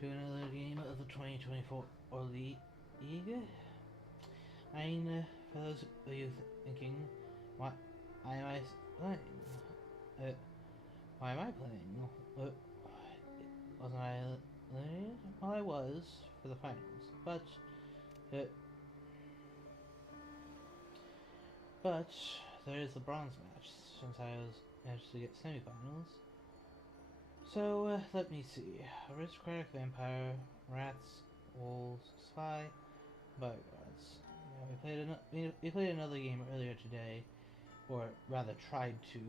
to another game of the 2024 League. I mean, for those of you thinking, why am I playing? Why am I playing? Wasn't I limited? Well, I was for the Fangs, but there is a bronze match since I was managed to get semifinals. So let me see: aristocratic, vampire, rats, wolves, spy, bodyguards. Yeah, we played another game earlier today, or rather tried to,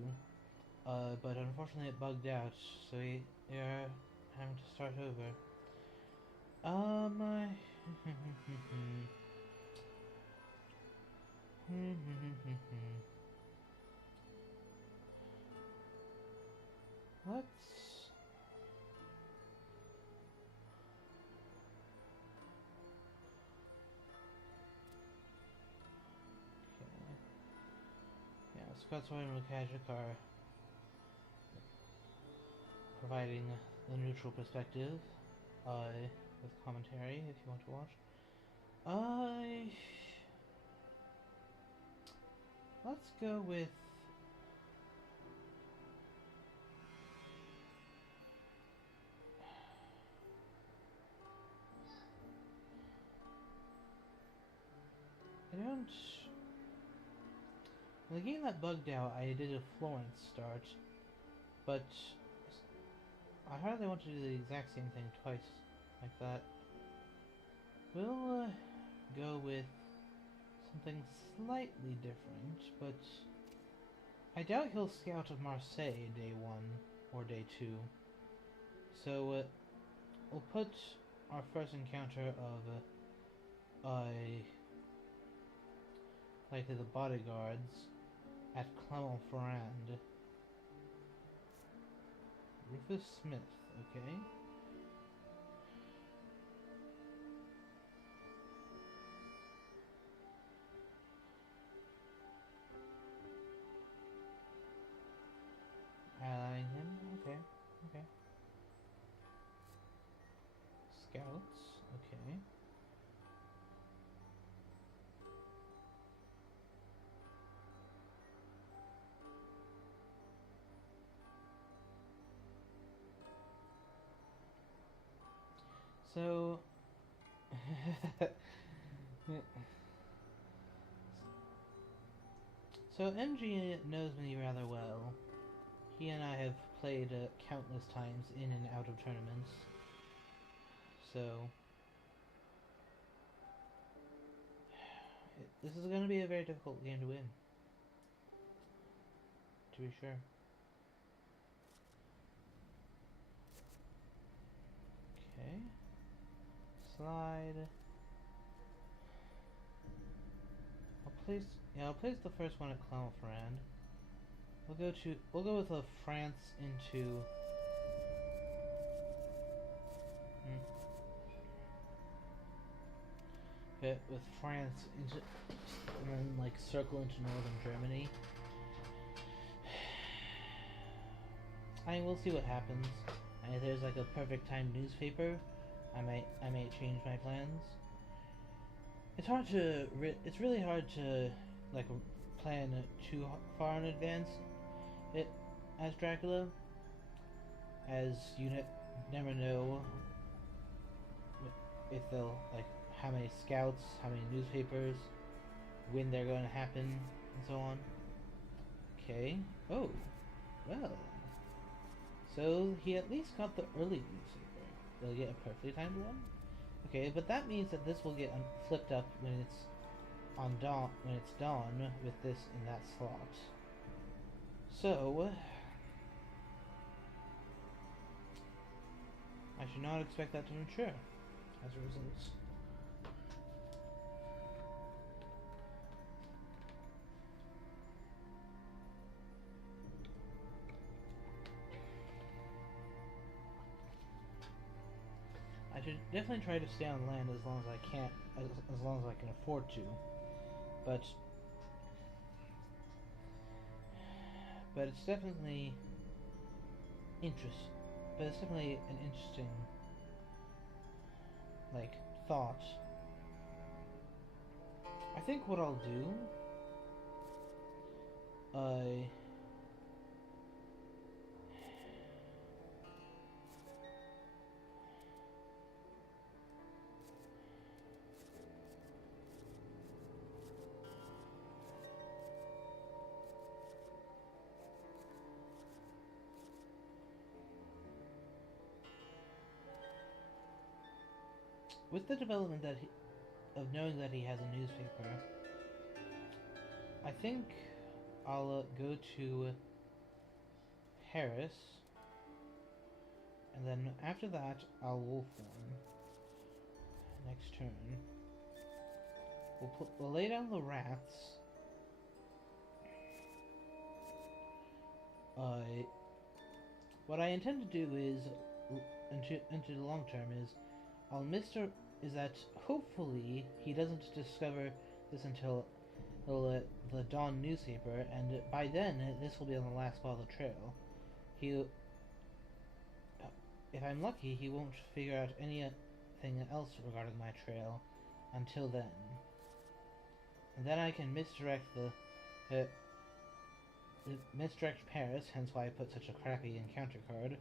but unfortunately it bugged out, so we are having to start over. I... Let's... Okay. Yeah, Scott's and Mukajik are providing the neutral perspective, with commentary if you want to watch. Let's go with... I don't... In the game that bugged out, I did a Florence start, but I hardly want to do the exact same thing twice like that. We'll go with something slightly different, but I doubt he'll scout of Marseille day 1 or day 2. So we'll put our first encounter of like the bodyguards at Clermont-Ferrand. Rufus Smith, okay. Allying him, okay. Scouts, okay. So... so MG knows me rather well. He and I have played countless times in and out of tournaments. So... this is going to be a very difficult game to win. To be sure. Okay. Slide. I'll place the first one at Clermont-Ferrand. We'll go with a France into... Okay, with France into... and then like circle into northern Germany. I mean, we'll see what happens. And if there's like a perfect timed newspaper, I might change my plans. It's really hard to like plan too far in advance. It as Dracula, as you never know if they'll like how many scouts, how many newspapers, when they're going to happen, and so on. Okay. Oh, well. So he at least got the early newspaper. They'll get a perfectly timed one. Okay, but that means that this will get flipped up when it's dawn with this in that slot. So I should not expect that to mature as a result. I should definitely try to stay on land as long as I can, as long as I can afford to. But it's definitely an interesting like, thought. I think what I'll do, with the development of knowing that he has a newspaper, I think I'll go to Paris, and then after that I'll wolf form. Next turn, we'll lay down the rats. What I intend to do is, into the long term, is that hopefully he doesn't discover this until the Dawn newspaper, and by then this will be on the last spot of the trail. If I'm lucky, he won't figure out anything else regarding my trail until then. And then I can misdirect Paris, hence why I put such a crappy encounter card.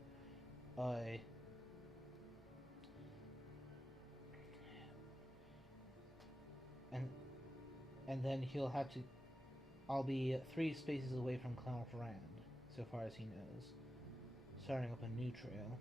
And then I'll be 3 spaces away from Clown Rand, so far as he knows, starting up a new trail.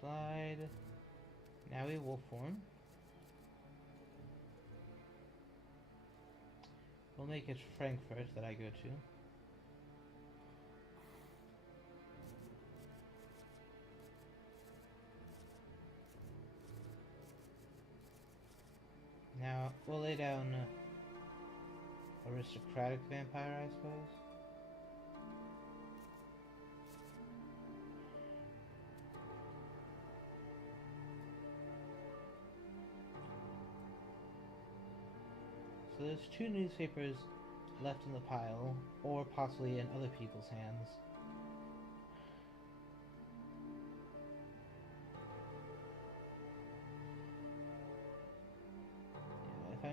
Slide. Now we wolf form. We'll make it Frankfurt that I go to. Now we'll lay down aristocratic vampire, I suppose. So there's 2 newspapers left in the pile, or possibly in other people's hands. Yeah,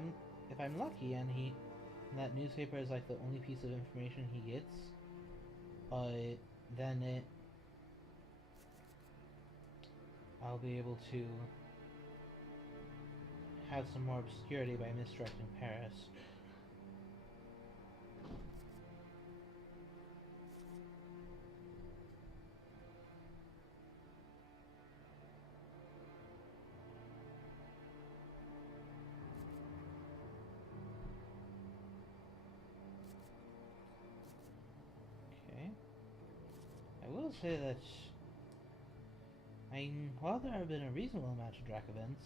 if I'm lucky and that newspaper is like the only piece of information he gets, then I'll be able to have some more obscurity by misdirecting Paris. Okay. I will say that while there have been a reasonable amount of Drac events,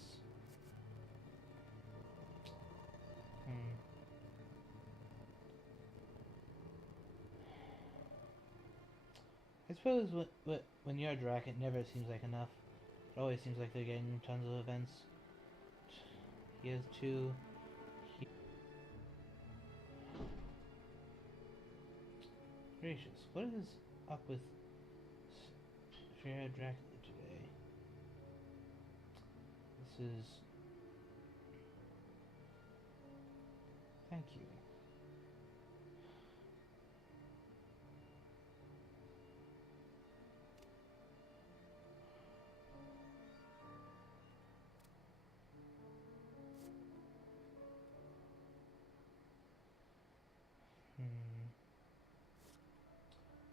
I suppose when you're a Drac, it never seems like enough. It always seems like they're getting tons of events. He has 2. Gracious, what is up with Fair Dracula today? This is... Thank you.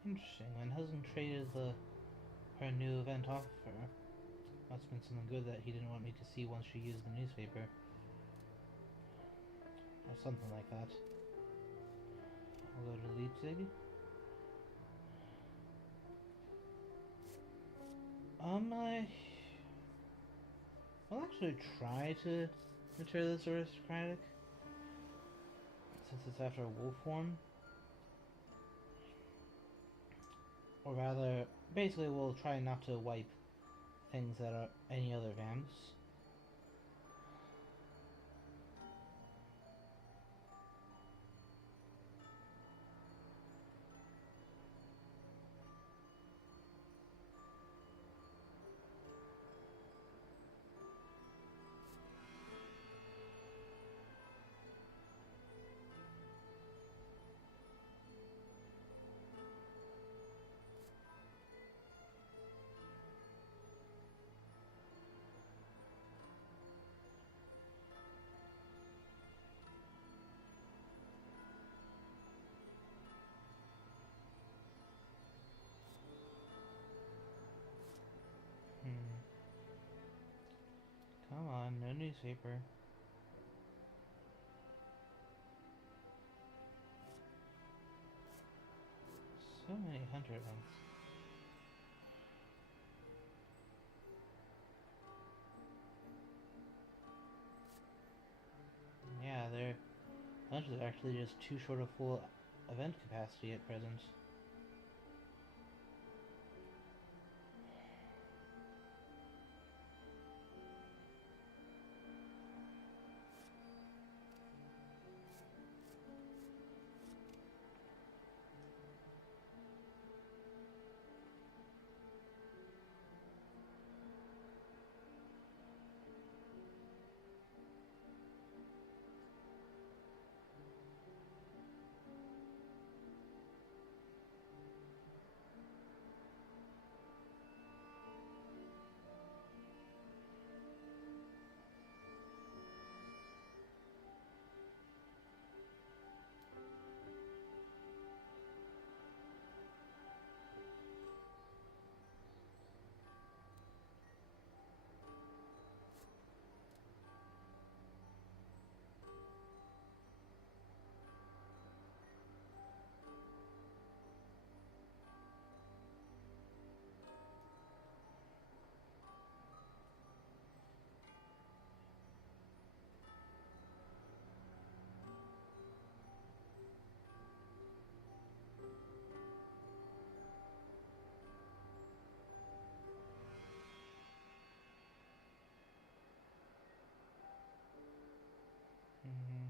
Interesting. When Husband traded her new event offer, must have been something good that he didn't want me to see once she used the newspaper. Or something like that. I'll go to Leipzig. I'll actually try to return this aristocratic, since it's after a wolf form. Or rather, basically we'll try not to wipe things that are any other vamps. Hmm. Come on, no newspaper. So many hunter events. Yeah, their hunters are actually just too short of full event capacity at present. Mm-hmm.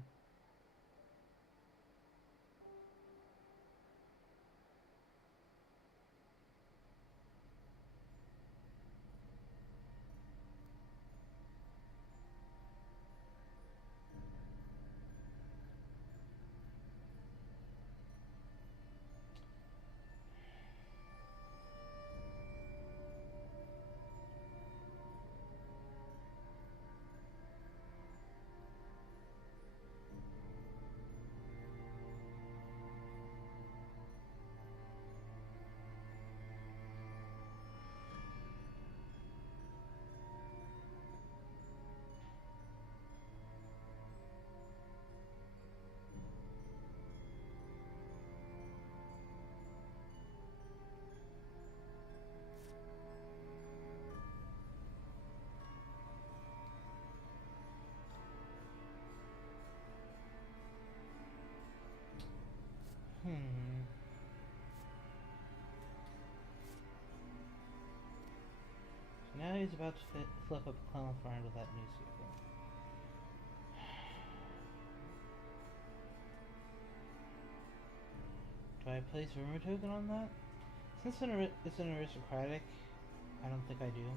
Hmm. So now he's about to flip up a clown farm with that newspaper. Do I place a rumor token on that? Since it's an aristocratic, I don't think I do.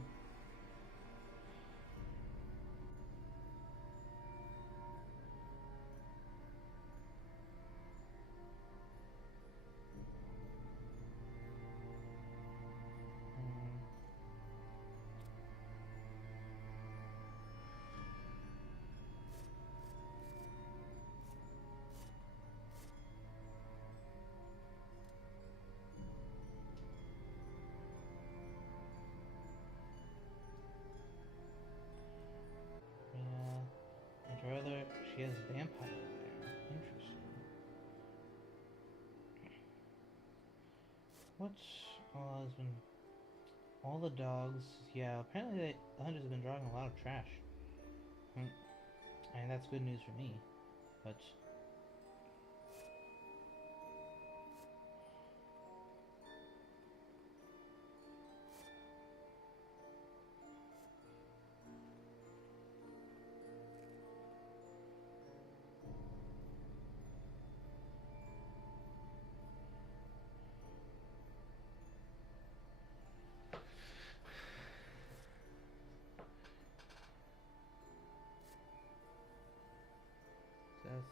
Hmm. Yeah. And rather, she has vampire there. Interesting. What all has been... All the dogs... Yeah, apparently the hunters have been drawing a lot of trash. Hmm. And that's good news for me. But...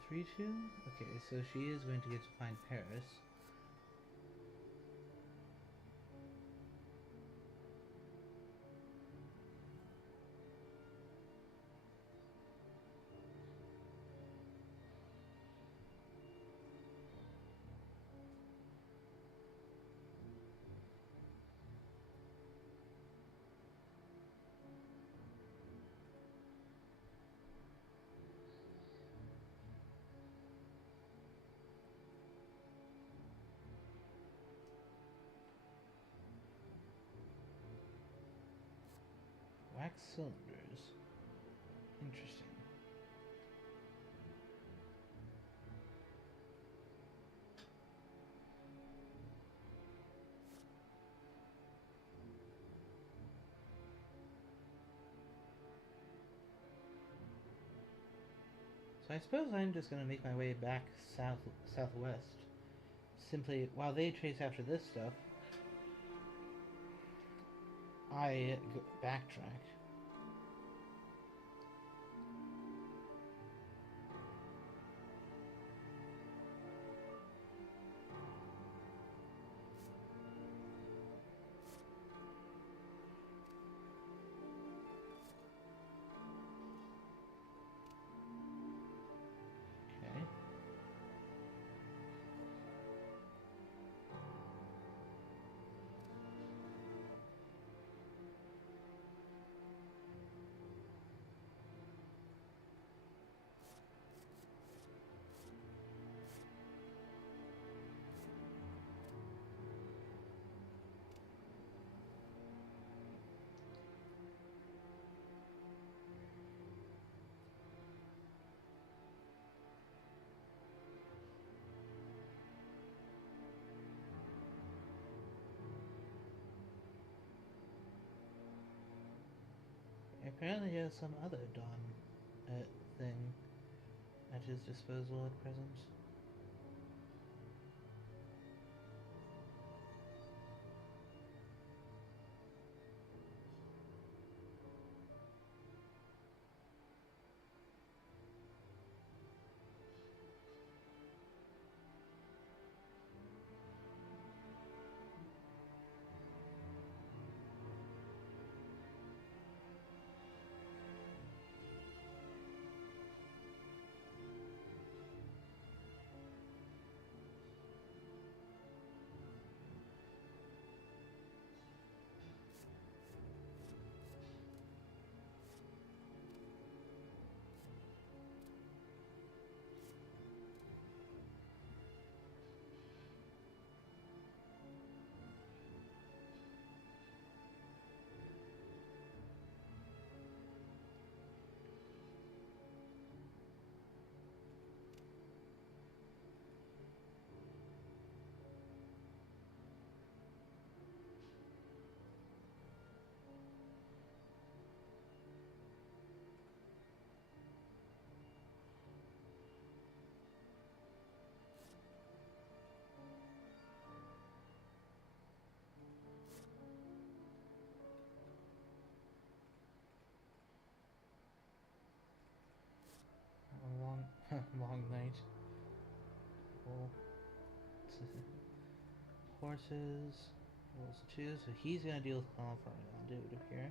free to? Okay, so she is going to get to find Paris. Wax cylinders. Interesting. So I suppose I'm just gonna make my way back southwest. Simply, while they chase after this stuff, I backtrack. Okay. Apparently he has some other Dawn thing at his disposal at present. A long, long night. Cool. Horses. Rolls two, so he's gonna deal with dude up here.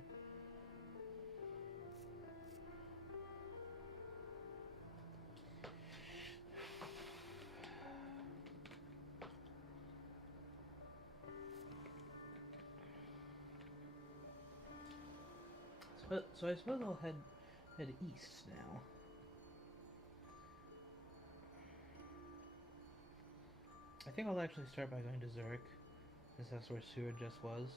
So I suppose I'll head east now. I think I'll actually start by going to Zurich, since that's where Sewer just was.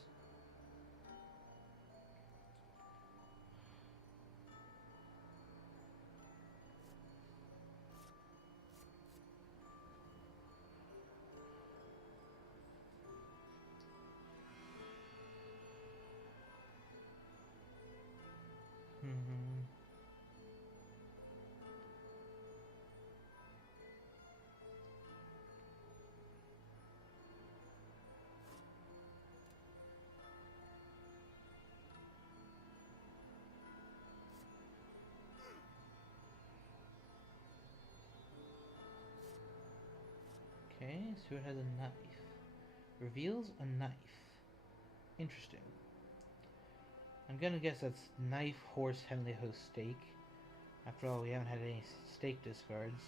Mm-hmm. Stewart has a knife. Reveals a knife. Interesting. I'm gonna guess that's knife, horse, heavenly host, stake. After all, we haven't had any stake discards.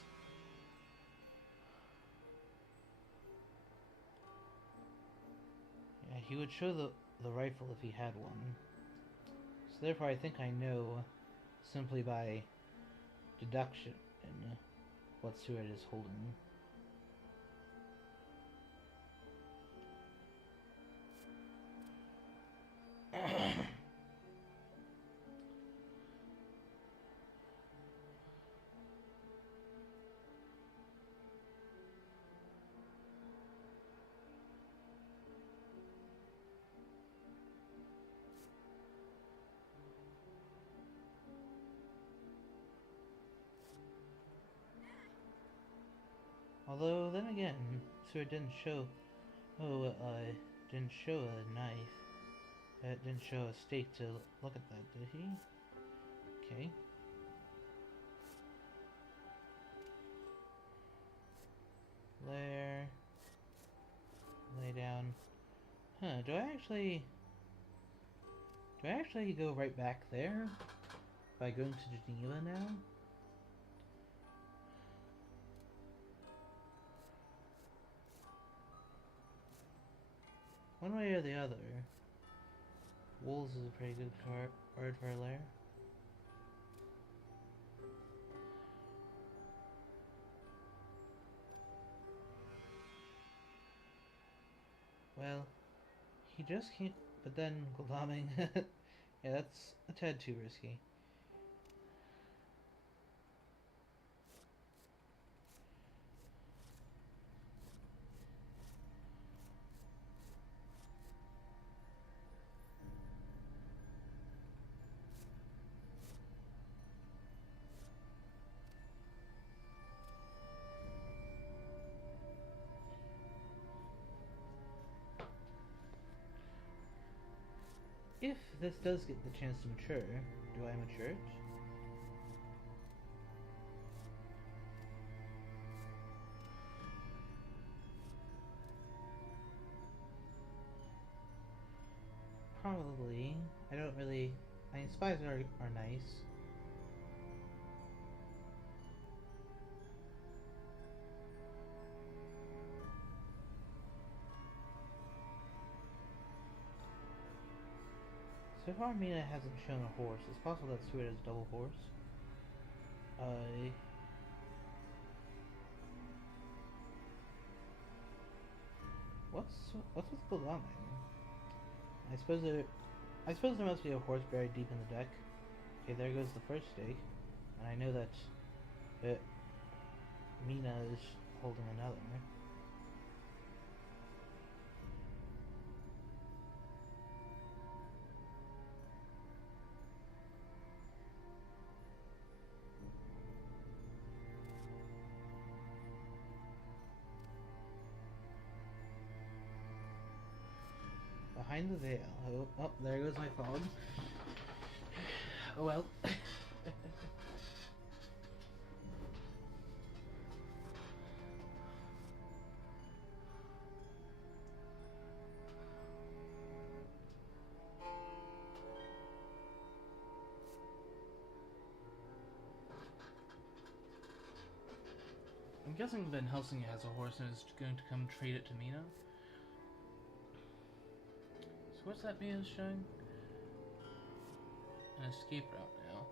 Yeah, he would show the rifle if he had one. So therefore I think I know, simply by deduction, what Stewart is holding. Although, then again, Stewart didn't show... didn't show a knife. It didn't show a stake to look at that, did he? Okay. There. Lay down. Huh, do I actually go right back there? By going to Geneva now? One way or the other. Wolves is a pretty good word for a lair. Well, he just can't... But then, glomming... yeah, that's a tad too risky. If this does get the chance to mature, do I mature it? Probably. I don't really... I mean, spies are nice. So far, Mina hasn't shown a horse. It's possible that Stewart has double horse. What's with belonging? I suppose there must be a horse buried deep in the deck. Okay, there goes the first stake, and I know that Mina is holding another. Behind the veil. Oh, there goes my phone. Oh well. I'm guessing Van Helsing has a horse and is going to come trade it to Mina. So what's that Mina's showing? An escape route now.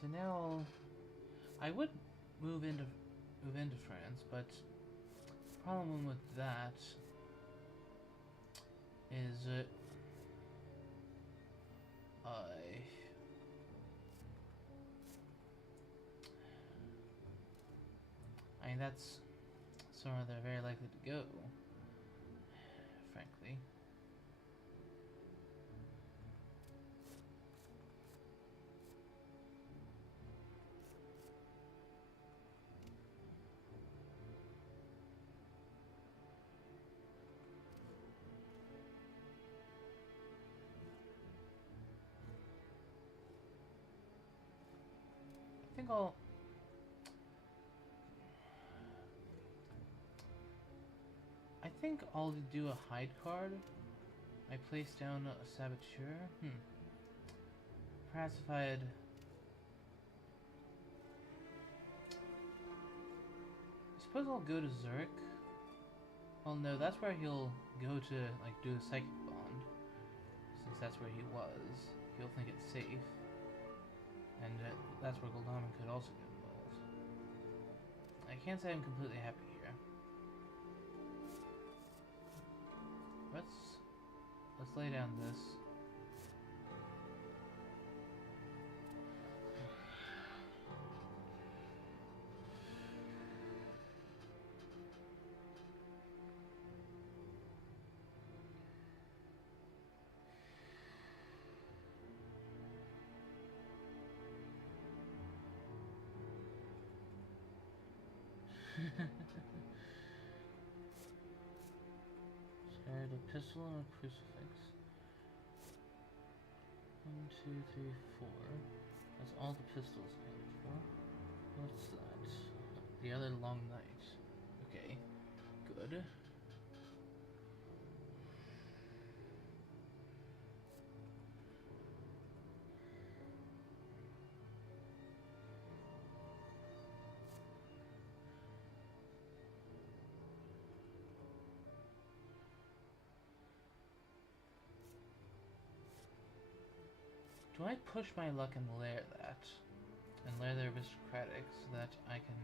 So now I would move into France, but the problem with that is I mean that's somewhere they're very likely to go, frankly. I think I'll do a hide card. I place down a saboteur. Perhaps if I had... I suppose I'll go to Zurich. Well, no, that's where he'll go to, like, do the psychic bond. Since that's where he was. He'll think it's safe. And that's where Goldaman could also get involved. I can't say I'm completely happy here. Let's lay down this. Carried a pistol and a crucifix. 1, 2, 3, 4. That's all the pistols accounted for. What's that? The other long night. Okay, good. Do I push my luck and lair that? And lair the aristocratic so that I can...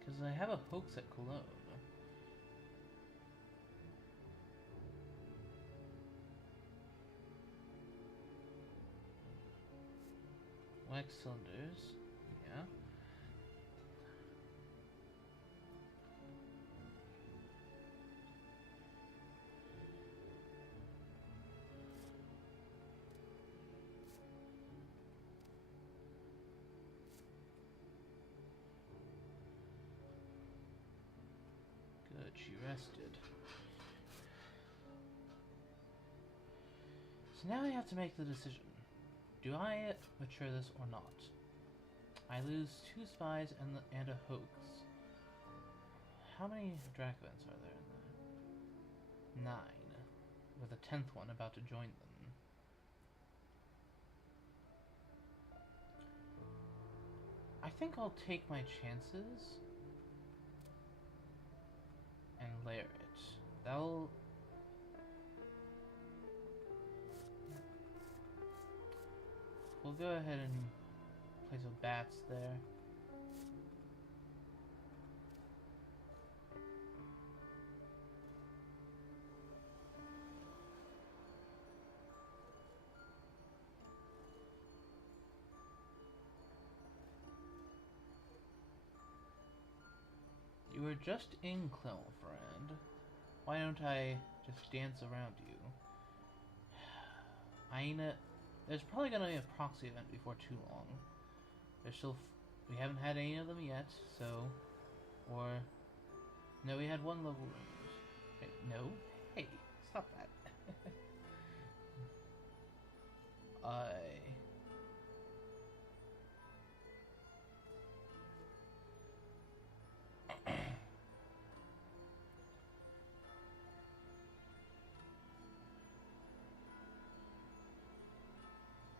Because I have a hoax at Cologne. Wax cylinders. Yeah. Good, she rested. So now I have to make the decision. Do I mature this or not? I lose 2 spies and a hoax. How many Dracovans are there in there? 9. With a 10th one about to join them. I think I'll take my chances and lair it. That'll... We'll go ahead and place some bats there. You were just in, Clone friend. Why don't I just dance around you? There's probably gonna be a proxy event before too long. We haven't had any of them yet, so... No, we had 1 level wound. Wait, no? Hey, stop that.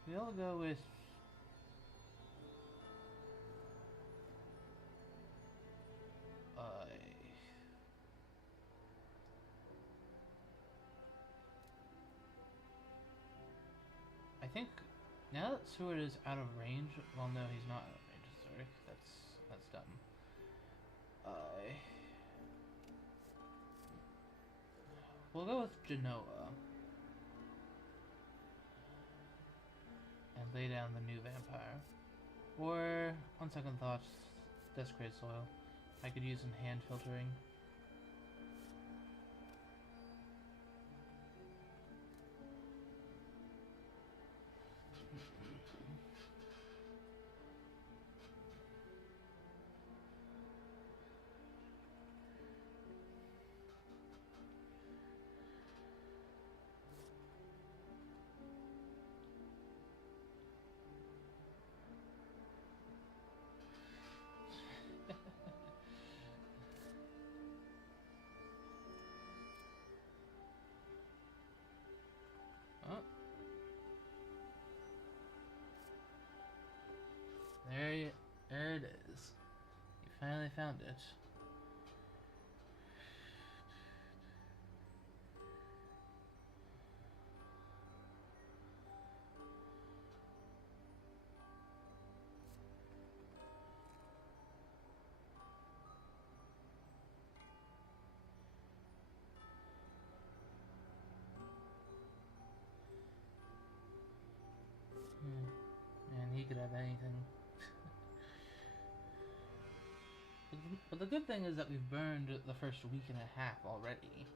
We'll go with... think now that Seward is out of range, well, no, he's not out of range. Sorry, that's dumb. We'll go with Genoa and lay down the new vampire. Or, on second thoughts, Desecrated Soil. I could use some hand filtering. Oh. There it is. You finally found it. And he could have anything. But the good thing is that we've burned the first week and a half already.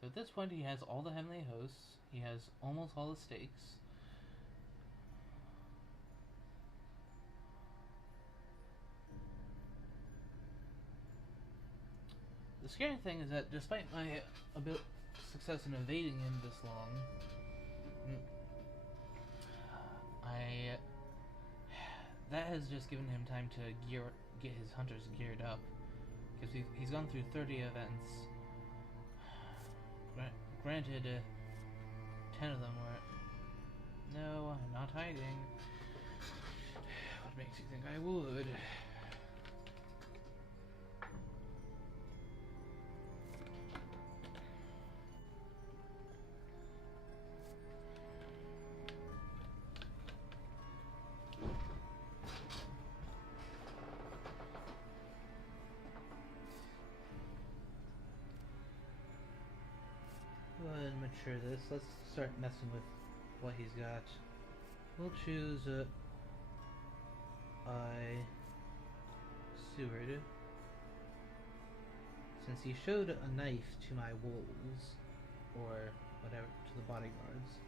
So at this point he has all the heavenly hosts, he has almost all the stakes. The scary thing is that despite my success in evading him this long, that has just given him time to get his hunters geared up, because he's gone through 30 events. Granted, 10 of them were, no, I'm not hiding. What makes you think I would? Go ahead and mature this. Let's start messing with what he's got. We'll choose Seward, since he showed a knife to my wolves, or whatever, to the bodyguards.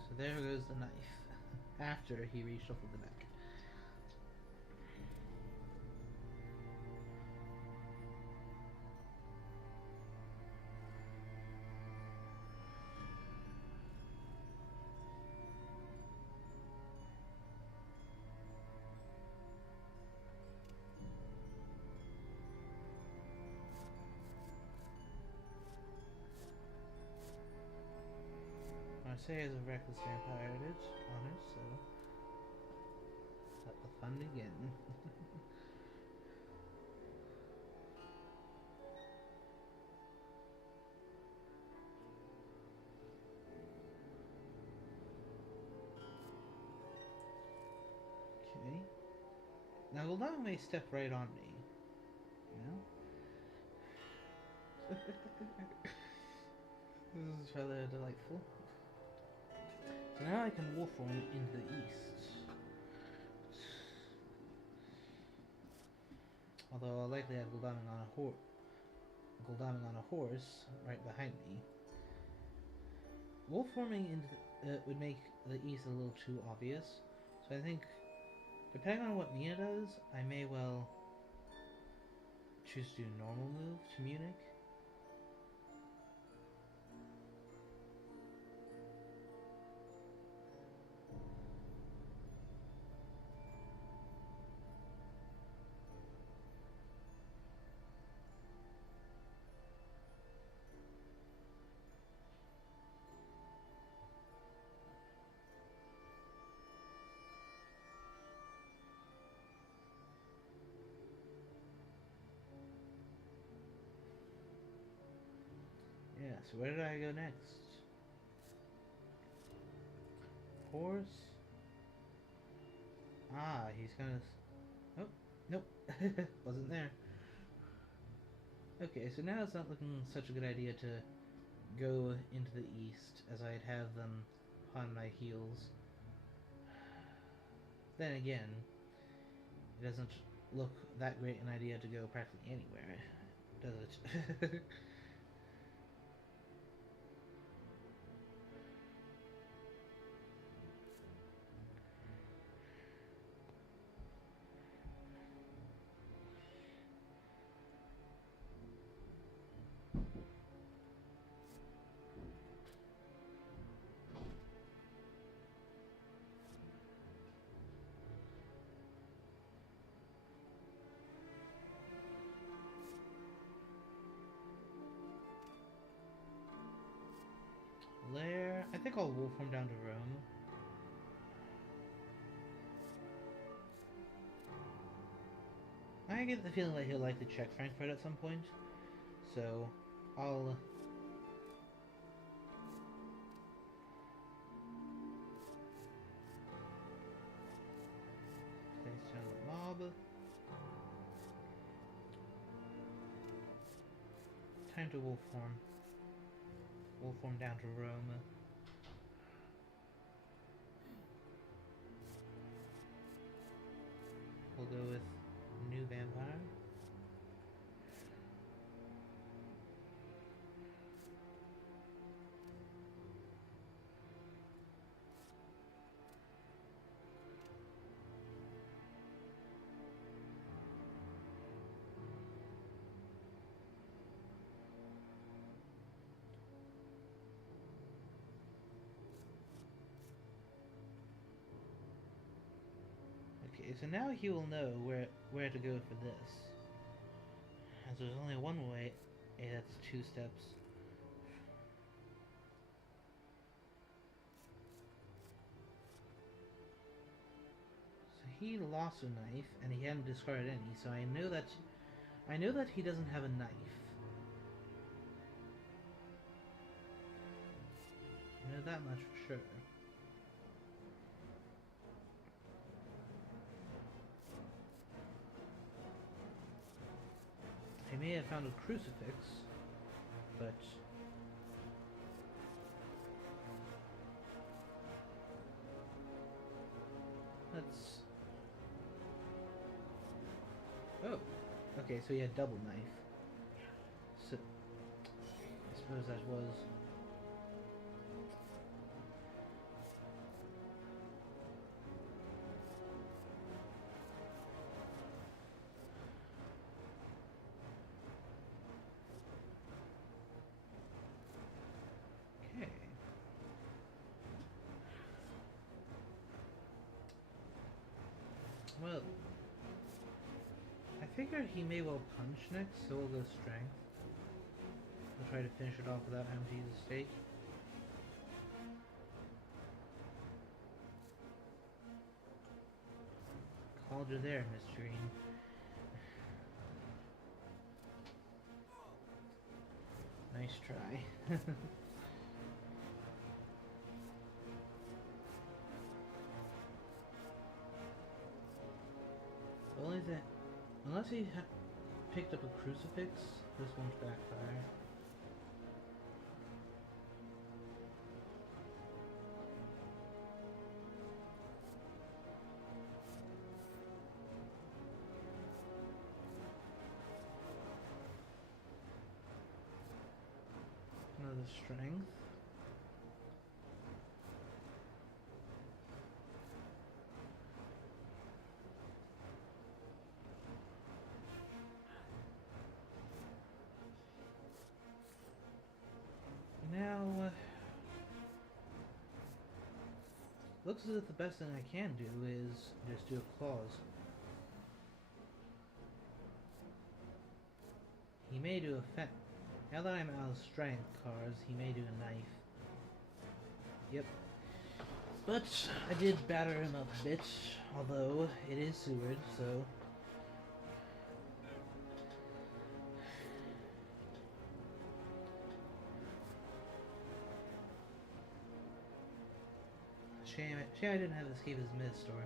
So there goes the knife, after he reshuffled the deck. Marseille has a reckless vampire on it, so let the fun begin. Okay. Now Goldama may step right on me. You know? This is rather delightful. So now I can wolf form into the east. Although I'll likely have Goldaming on a horse right behind me. Wolf forming into would make the east a little too obvious. So I think, depending on what Mina does, I may well choose to do normal move to Munich. So where did I go next? Horse? Ah, he's gonna... Oh, nope. Wasn't there. Okay, so now it's not looking such a good idea to go into the east, as I'd have them upon my heels. Then again, it doesn't look that great an idea to go practically anywhere, does it? Lair? I think I'll wolf him down to Rome. I get the feeling that he'll likely check Frankfurt at some point, so I'll... place down the mob. Time to wolf form. Wolf form down to Rome. We'll go with new vampire. Okay, so now he will know where to go for this. As there's only one way, that's 2 steps. So he lost a knife, and he hadn't discarded any, so I know that he doesn't have a knife. I know that much for sure. He may have found a crucifix, but let's... Oh, okay, so he had double knife. So, I suppose that was... Okay. Well, I figure he may well punch next, so we'll go strength. We'll try to finish it off without having to use a stake. Called you there, Mistergreen. Nice try. Only that, unless he picked up a crucifix, this won't backfire. Another strength. Now, looks as if the best thing I can do is just do a clause. He may do a fence. Now that I'm out of strength cards, he may do a knife. Yep. But I did batter him up a bit, although it is Seward, so... Shame I didn't have this cave as mid store.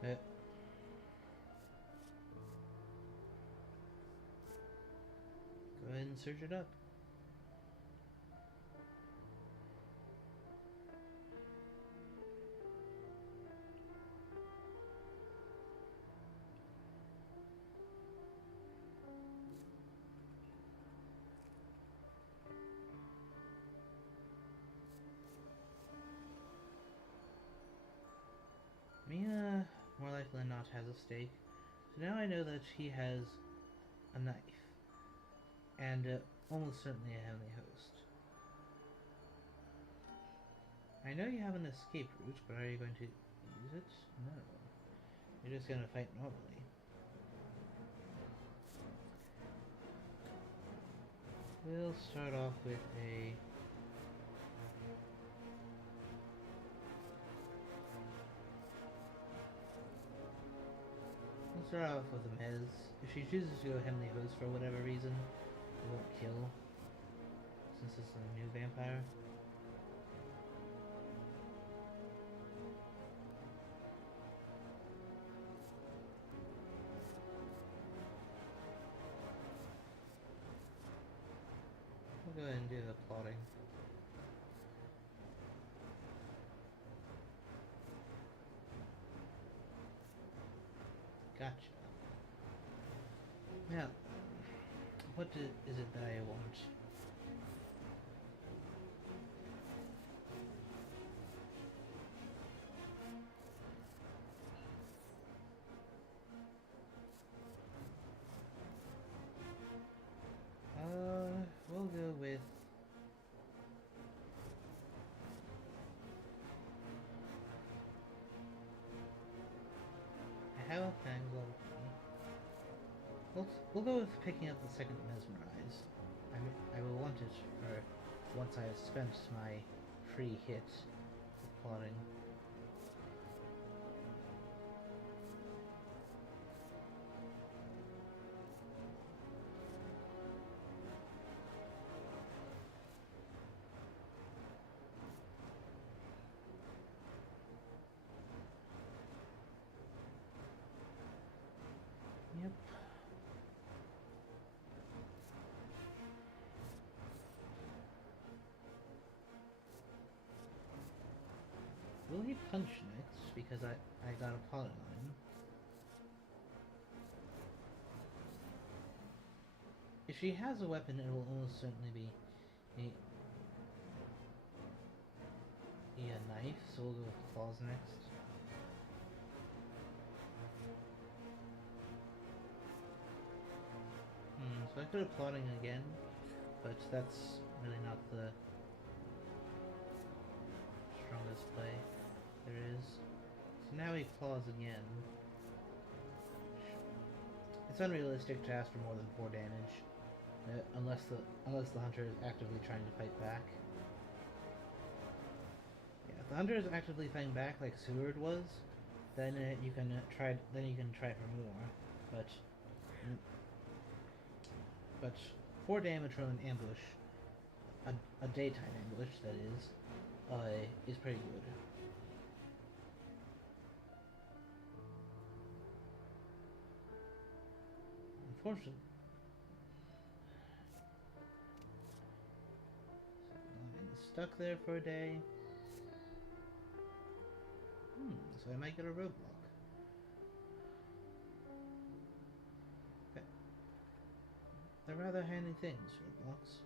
But go ahead and search it up. Mina, more likely than not, has a stake. So now I know that she has a knife. And almost certainly a heavenly host. I know you have an escape route, but are you going to use it? No. You're just going to fight normally. We'll start off with a... We'll start off with a Mez. If she chooses to go Heavenly Host for whatever reason, it won't kill, since it's a new vampire. We'll go ahead and do the plotting. Gotcha. Now, what is it that I want? We'll go with... I have a Fangs level 3. We'll go with picking up the second Mesmerize. I will want it for once I have spent my free hit with plotting. Yep. Will he punch next? Because I got a plot on him. If she has a weapon, it will almost certainly be a knife, so we'll go with claws next. So I could have plotting again, but that's really not the strongest play there is. So now he claws again. It's unrealistic to ask for more than 4 damage, unless the hunter is actively trying to fight back. Yeah, if the hunter is actively fighting back like Seward was, then you can try. Then you can try for more, but 4 damage from an ambush, a daytime ambush that is pretty good. Unfortunately, so stuck there for a day. So I might get a roadblock. They're rather handy things, roadblocks.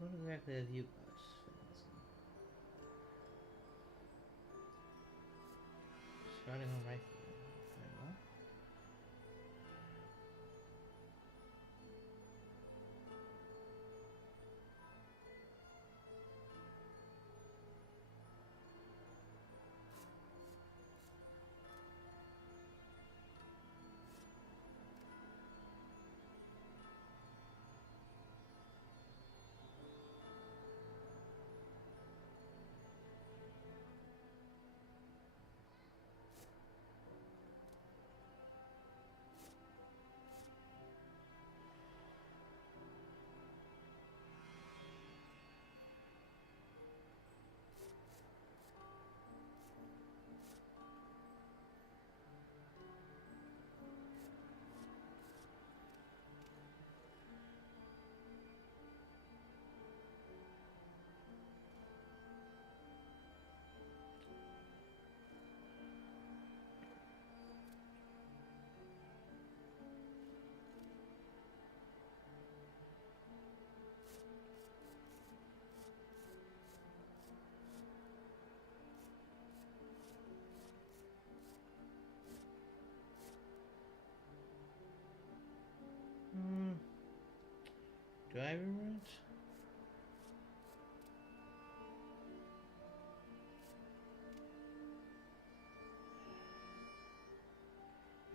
So what exactly have you got? Starting on rifle. Very well.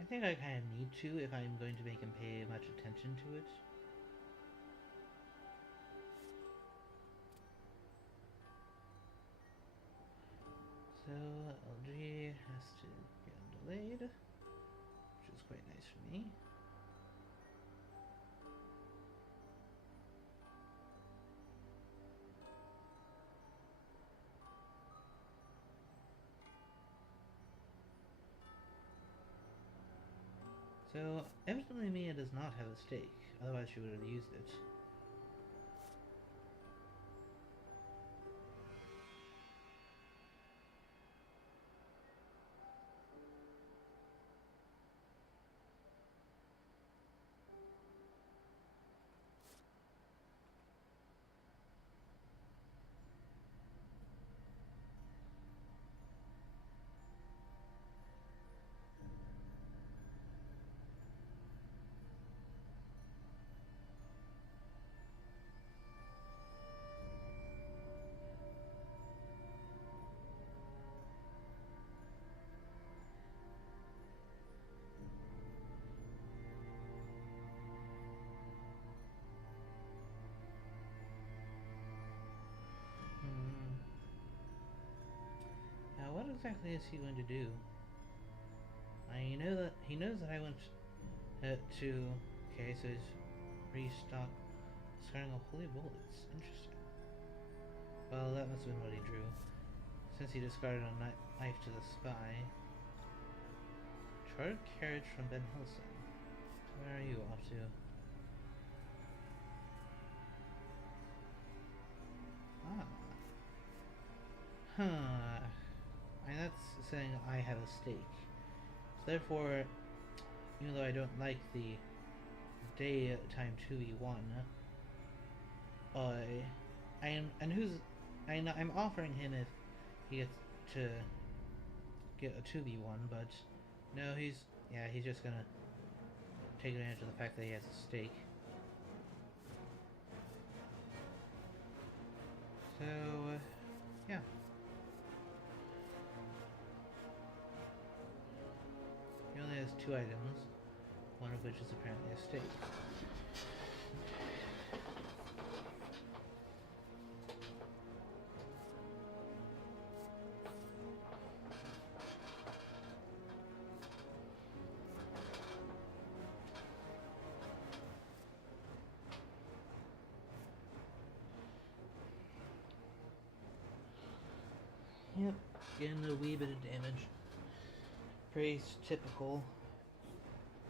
I think I kind of need to if I'm going to make him pay much attention to it. So LG has to get delayed, which is quite nice for me. So evidently Mia does not have a stake, otherwise she would have used it. Now, what exactly is he going to do? He knows that I went to. Okay, so he's restock, discarding of holy bullets. Interesting. Well, that must have been what he drew, since he discarded a knife to the spy. Chartered carriage from Ben Helsing. Where are you off to? Ah. Huh. And that's saying I have a stake. So therefore, even though I don't like the daytime 2v1, I'm offering him if he gets to get a 2v1, but no, he's just gonna take advantage of the fact that he has a stake. So, yeah. He only has 2 items, one of which is apparently a stake. Yep, getting a wee bit of damage. Pretty typical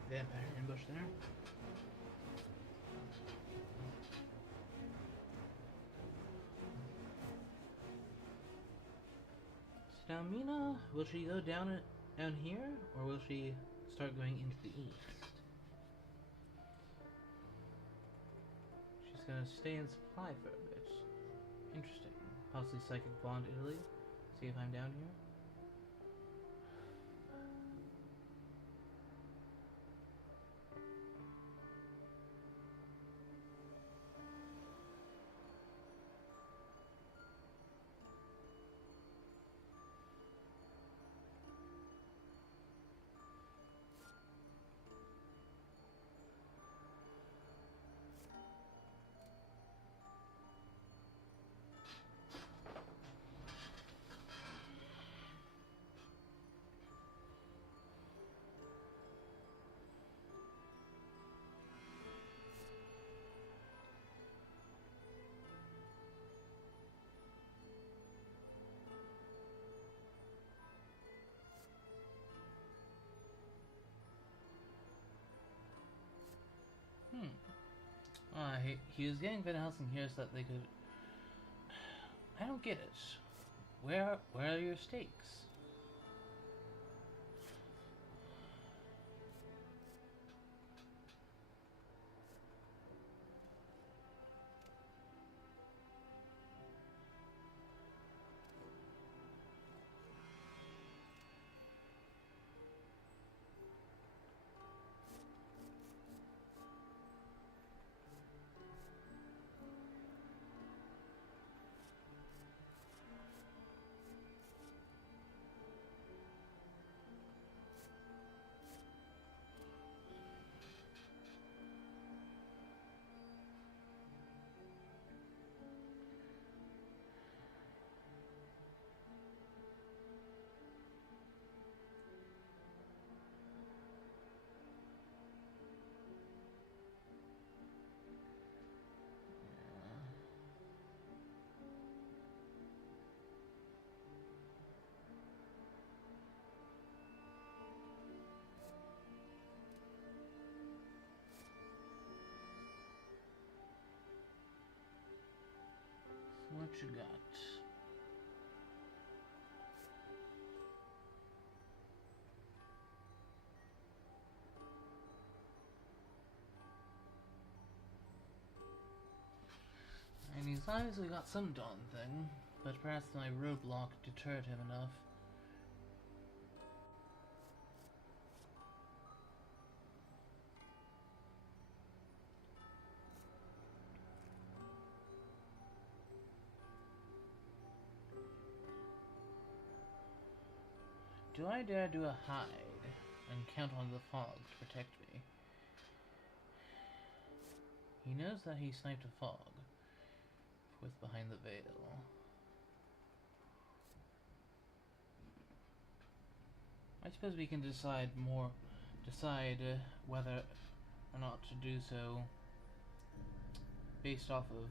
vampire ambush there. So now Mina, will she go down here, or will she start going into the east? She's gonna stay in supply for a bit. Interesting. Possibly Psychic Bond Italy. See if I'm down here. He was getting Van Helsing here so that they could. I don't get it. Where are your stakes? you got? And he's obviously got some dawn thing, but perhaps my roadblock deterred him enough. Do I dare do a hide and count on the fog to protect me? He knows that he sniped a fog with behind the veil. I suppose we can decide whether or not to do so based off of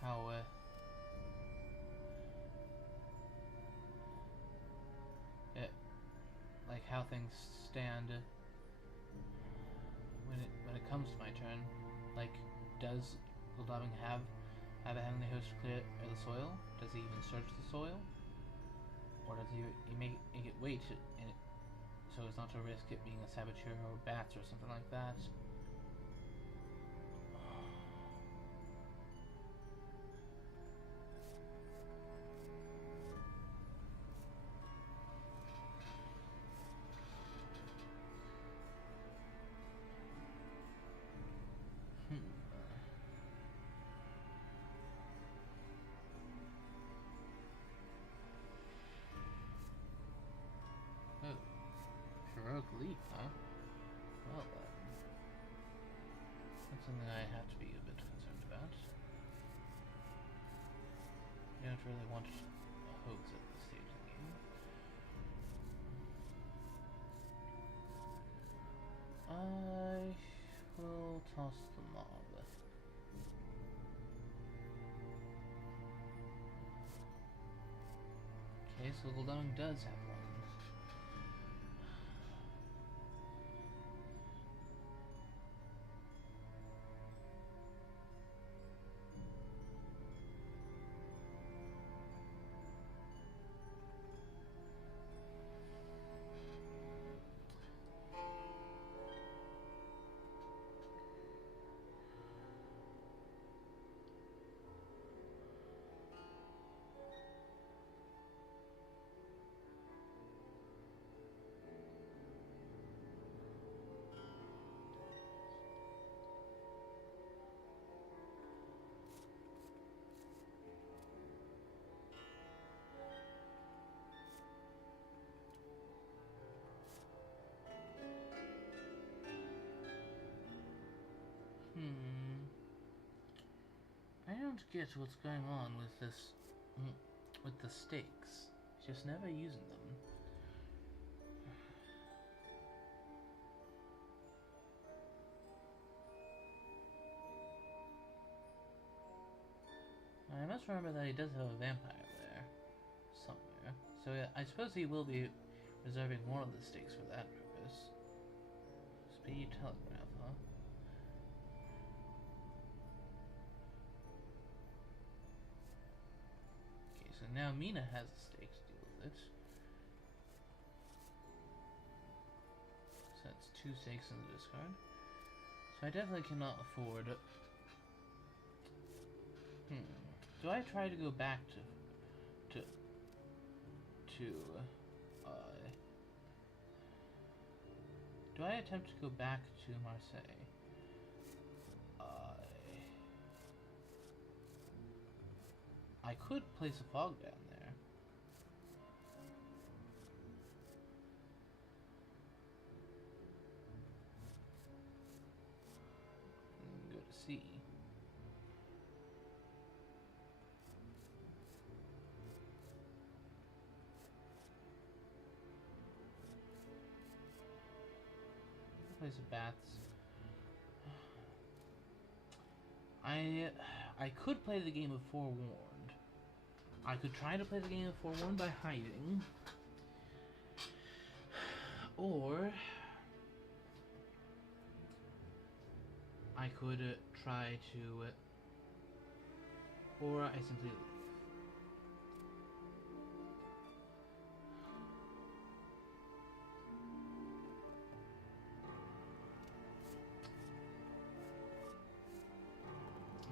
how like how things stand when it comes to my turn. Like, does Goldaving have a heavenly host clear the soil? Does he even search the soil, or does he make it wait in it so as not to risk it being a saboteur or bats or something like that? Heroic leap, huh? Well then. That's something I have to be a bit concerned about. You don't really want a hoax at this stage of the game. I will toss the mob. Okay, so Goldaving does have one. I don't get what's going on with this, with the stakes. Just never using them. I must remember that he does have a vampire there, somewhere. So yeah, I suppose he will be reserving one of the stakes for that purpose. Speed telegraph, huh? Okay, so now Mina has a stake to deal with it. So that's 2 stakes in the discard. So I definitely cannot afford... Do I try to go back to do I attempt to go back to Marseille? I could place a fog down there. And go to sea. Place of bats. I could play the game of Forewarned. I could try to play the game of Forewarned by hiding. Or I could try to, or I simply leave.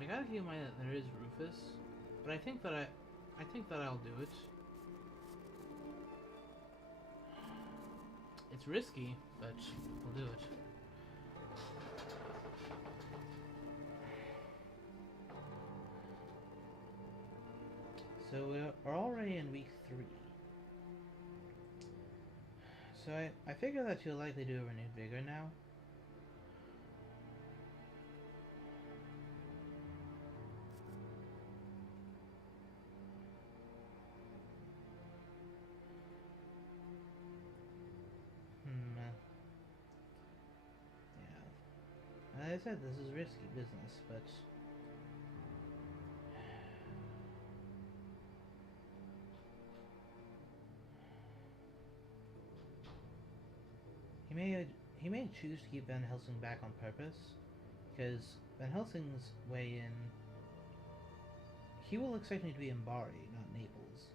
I gotta keep in mind that there is Rufus, but I think that I'll do it. It's risky, but we'll do it. So we're already in week 3. So I figure that you'll likely do a renewed vigor now. Yeah. As I said, this is risky business, but he may choose to keep Van Helsing back on purpose, because Van Helsing's way in, he will expect me to be in Bari, not Naples.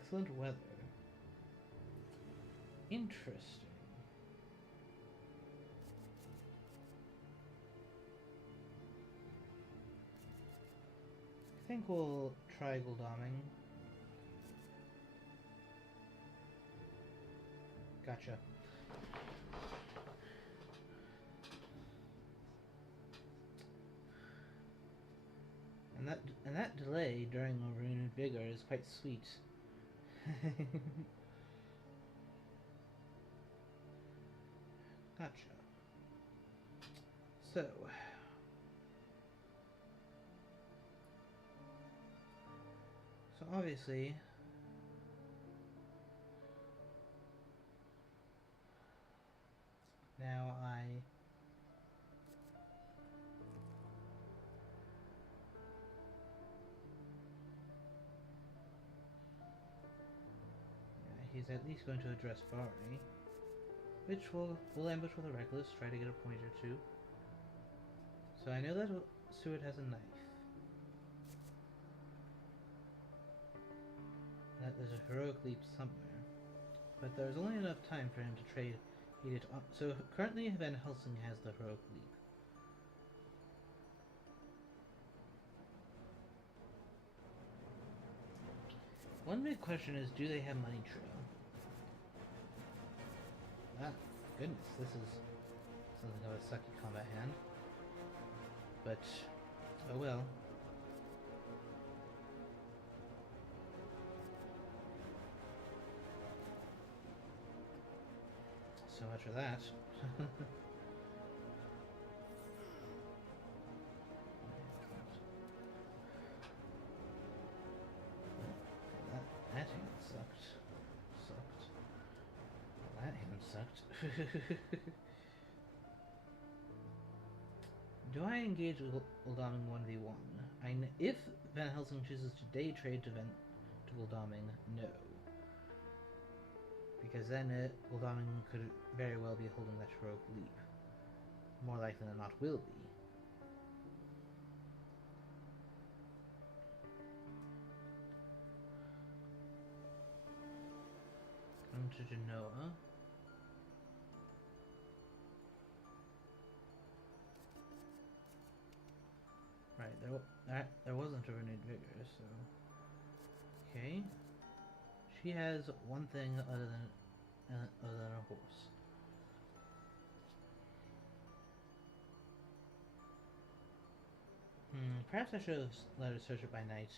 Excellent weather. Interesting. I think we'll try Gul'daming. Gotcha. And that delay during a renewed vigor is quite sweet. Gotcha. So obviously now he's at least going to address Bari, which we'll ambush with a reckless, try to get a point or two. So I know that Seward has a knife. That there's a heroic leap somewhere, but there's only enough time for him to trade it on. So currently Van Helsing has the heroic leap. One big question is, do they have money trail? Ah, goodness, this is something of a sucky combat hand. But, oh well. So much for that. That hand sucked. That hand sucked. Do I engage with Gul'daming 1v1? If Van Helsing chooses to day trade to Gul'daming, no. Because then Gul'daming could very well be holding that heroic leap. More likely than not will be. Come to Genoa. Right, there wasn't a renewed vigor, so okay. She has one thing other than a horse. Perhaps I should have let her search it by night.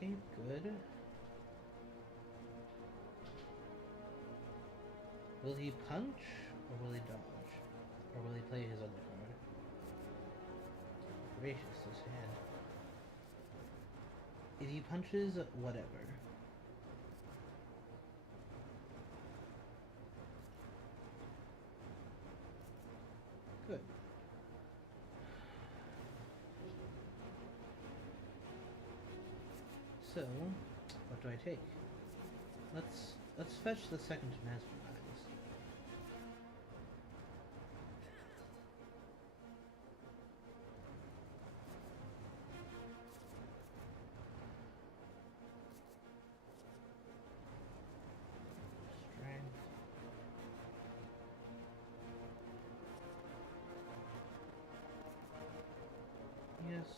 escape, good. Will he punch, or will he dodge? Or will he play his other card? Gracious, this hand. If he punches, whatever. Good. So, what do I take? Let's fetch the second masterpiece. Strength. Yes.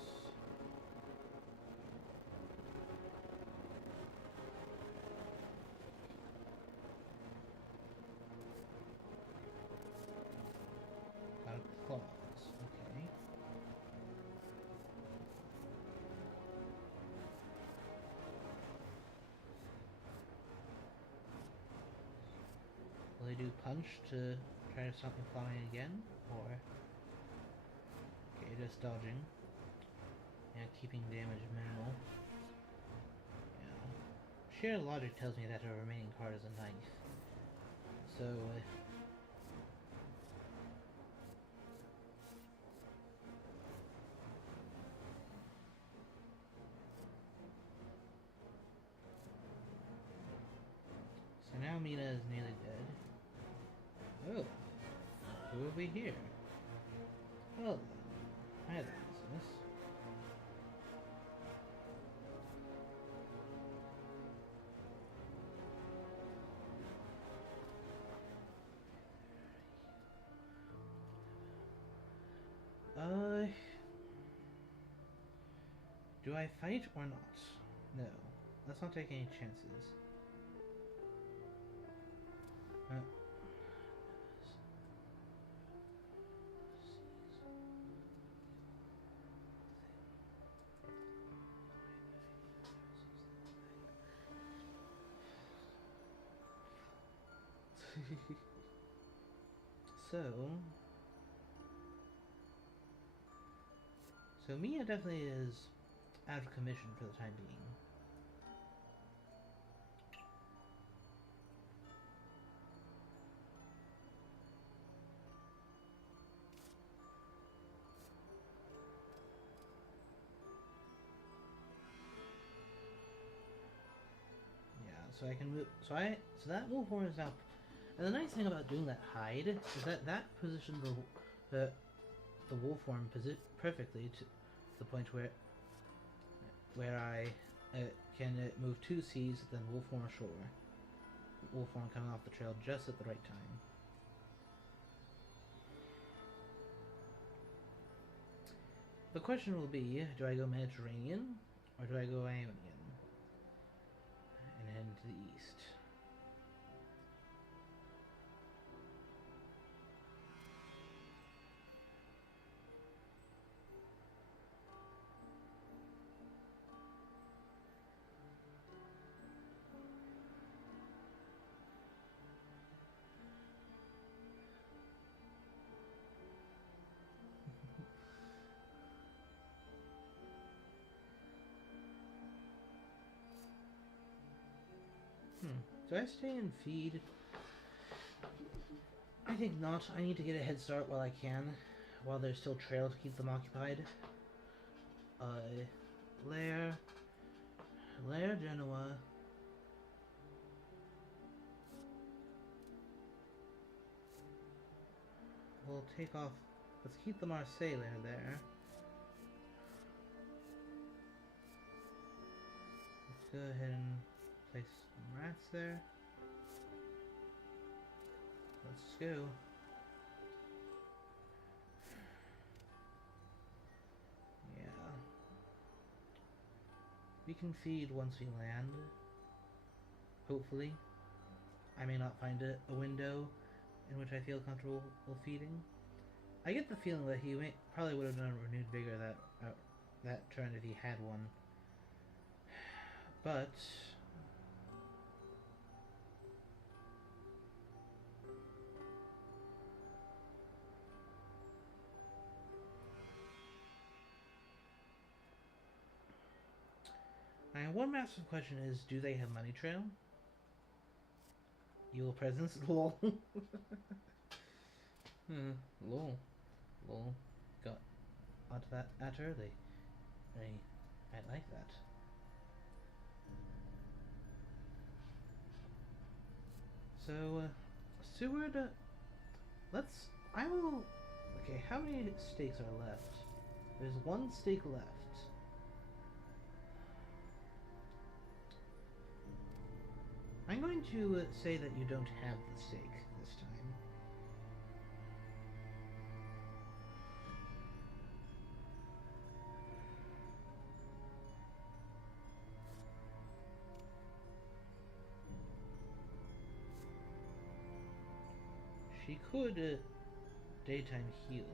Got a claws. Okay. Will they do punch to try to stop me clawing again? Or... Okay, just dodging. And keeping damage minimal. Yeah. Sheer logic tells me that her remaining card is a knife. So, so now Mina is nearly dead. Oh. Who have we here? Oh, hi there, business. Do I fight or not? No. Let's not take any chances. So Mia definitely is out of commission for the time being. Yeah, so I can move. So that wolf form is now. And the nice thing about doing that hide is that positions the wolf form perfectly to the point where I can move 2 C's, then wolf form ashore. Wolf form coming off the trail just at the right time. The question will be, do I go Mediterranean or do I go Ionian and head to the east? Do I stay and feed? I think not. I need to get a head start while I can, while there's still trail to keep them occupied. Lair Genoa. We'll take off. Let's keep the Marseille lair there. Let's go ahead and place some rats there. Let's go. Yeah. We can feed once we land. Hopefully. I may not find a window in which I feel comfortable feeding. I get the feeling that he probably would have done a renewed vigor that turn if he had one. But one massive question is, do they have money trail? Evil presence? Lol. Lol. Lol. Got onto that early. I like that. So, Seward, let's... I will... Okay, how many stakes are left? There's one stake left. I'm going to say that you don't have the stake this time. She could daytime heal.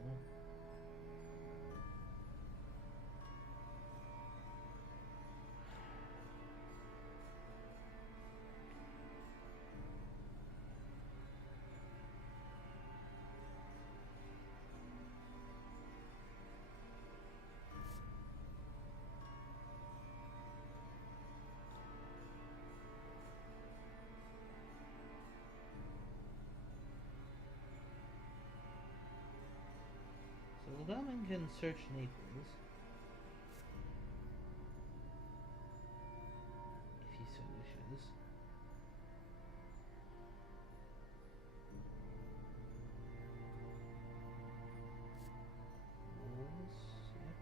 So Lagaman can search Naples if he so wishes. Wolves, yep.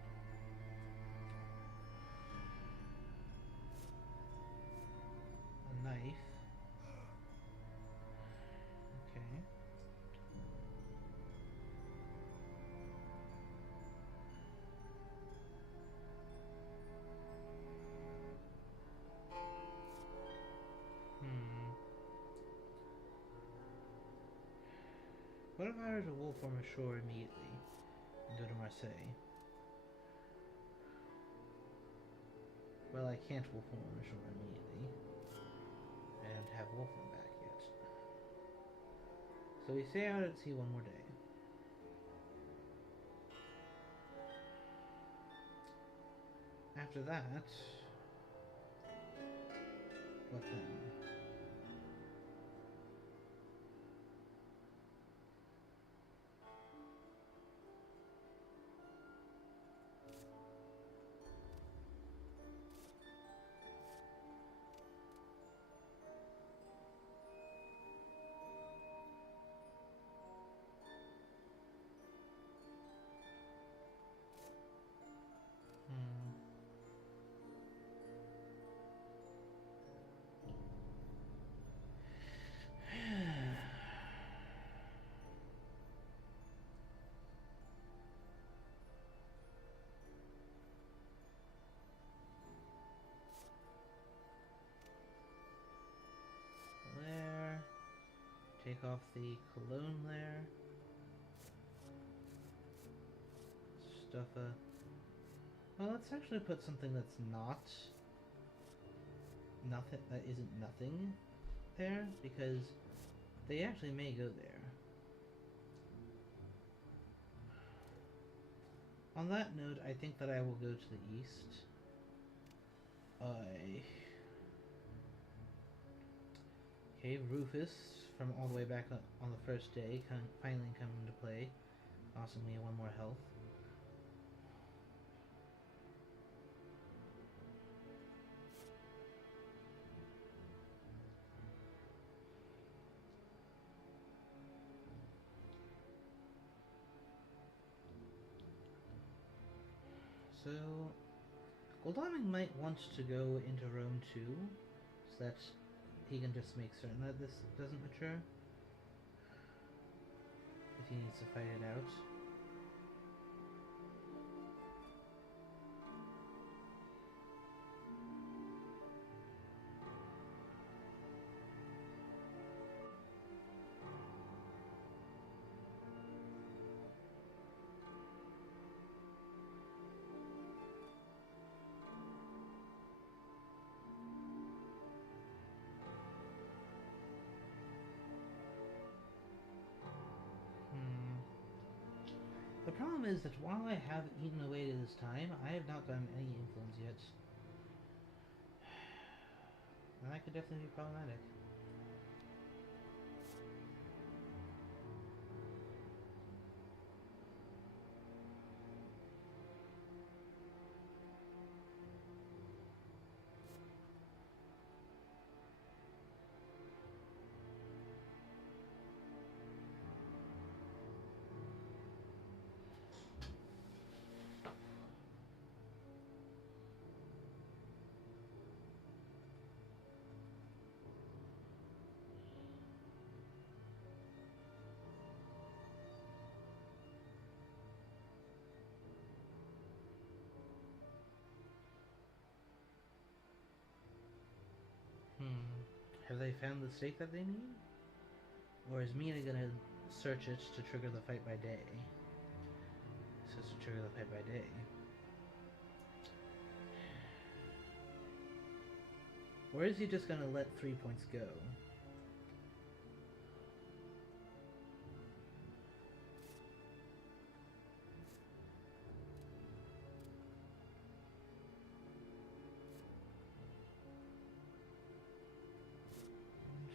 A knife. Okay. What if I were to wolf from ashore immediately and go to Marseille? Well, I can't wolf from ashore immediately. I don't have Wolfram back yet. So we stay out at sea one more day. After that, what then? There. Take off the cologne there. Stuff a... Well, let's actually put something that's not... Nothing, that isn't nothing there, because they actually may go there. On that note, I think that I will go to the east. Okay, Rufus, from all the way back on the first day, finally come into play. Costing me one more health. So, Goldaming might want to go into Rome too, so that he can just make certain that this doesn't mature. If he needs to fight it out. problem is that while I have eaten away to this time, I have not gotten any influence yet. And that could definitely be problematic. Have they found the stake that they need? Or is Mina gonna search it to trigger the fight by day? So to trigger the fight by day. Or is he just gonna let 3 points go?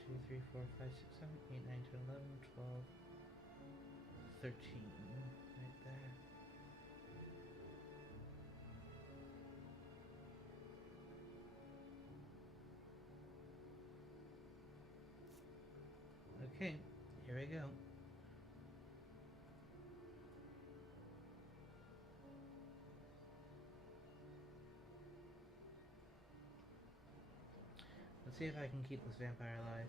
Two, 3, 4, 5, 6, 7, 8, 9, 10, 11, 12, 13. Right there. Okay, here we go. Let's see if I can keep this vampire alive.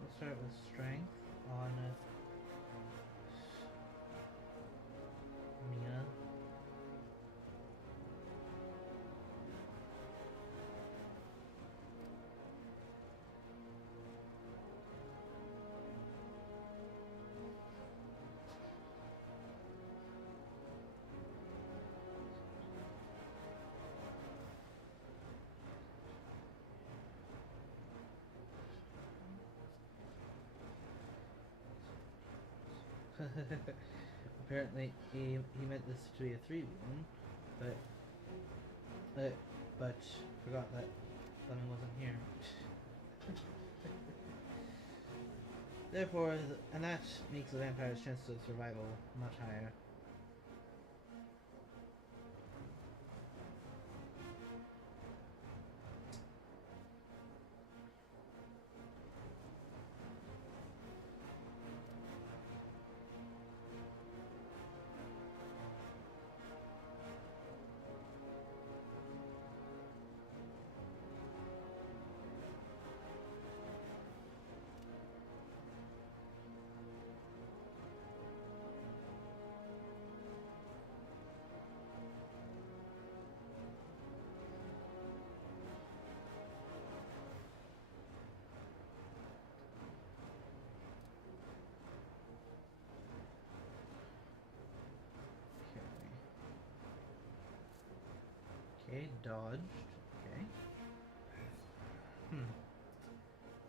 Let's start with strength on Mina. Apparently, he meant this to be a 3v1, but forgot that Fleming wasn't here. Therefore, and that makes the vampire's chances of survival much higher. Okay, dodged. Okay.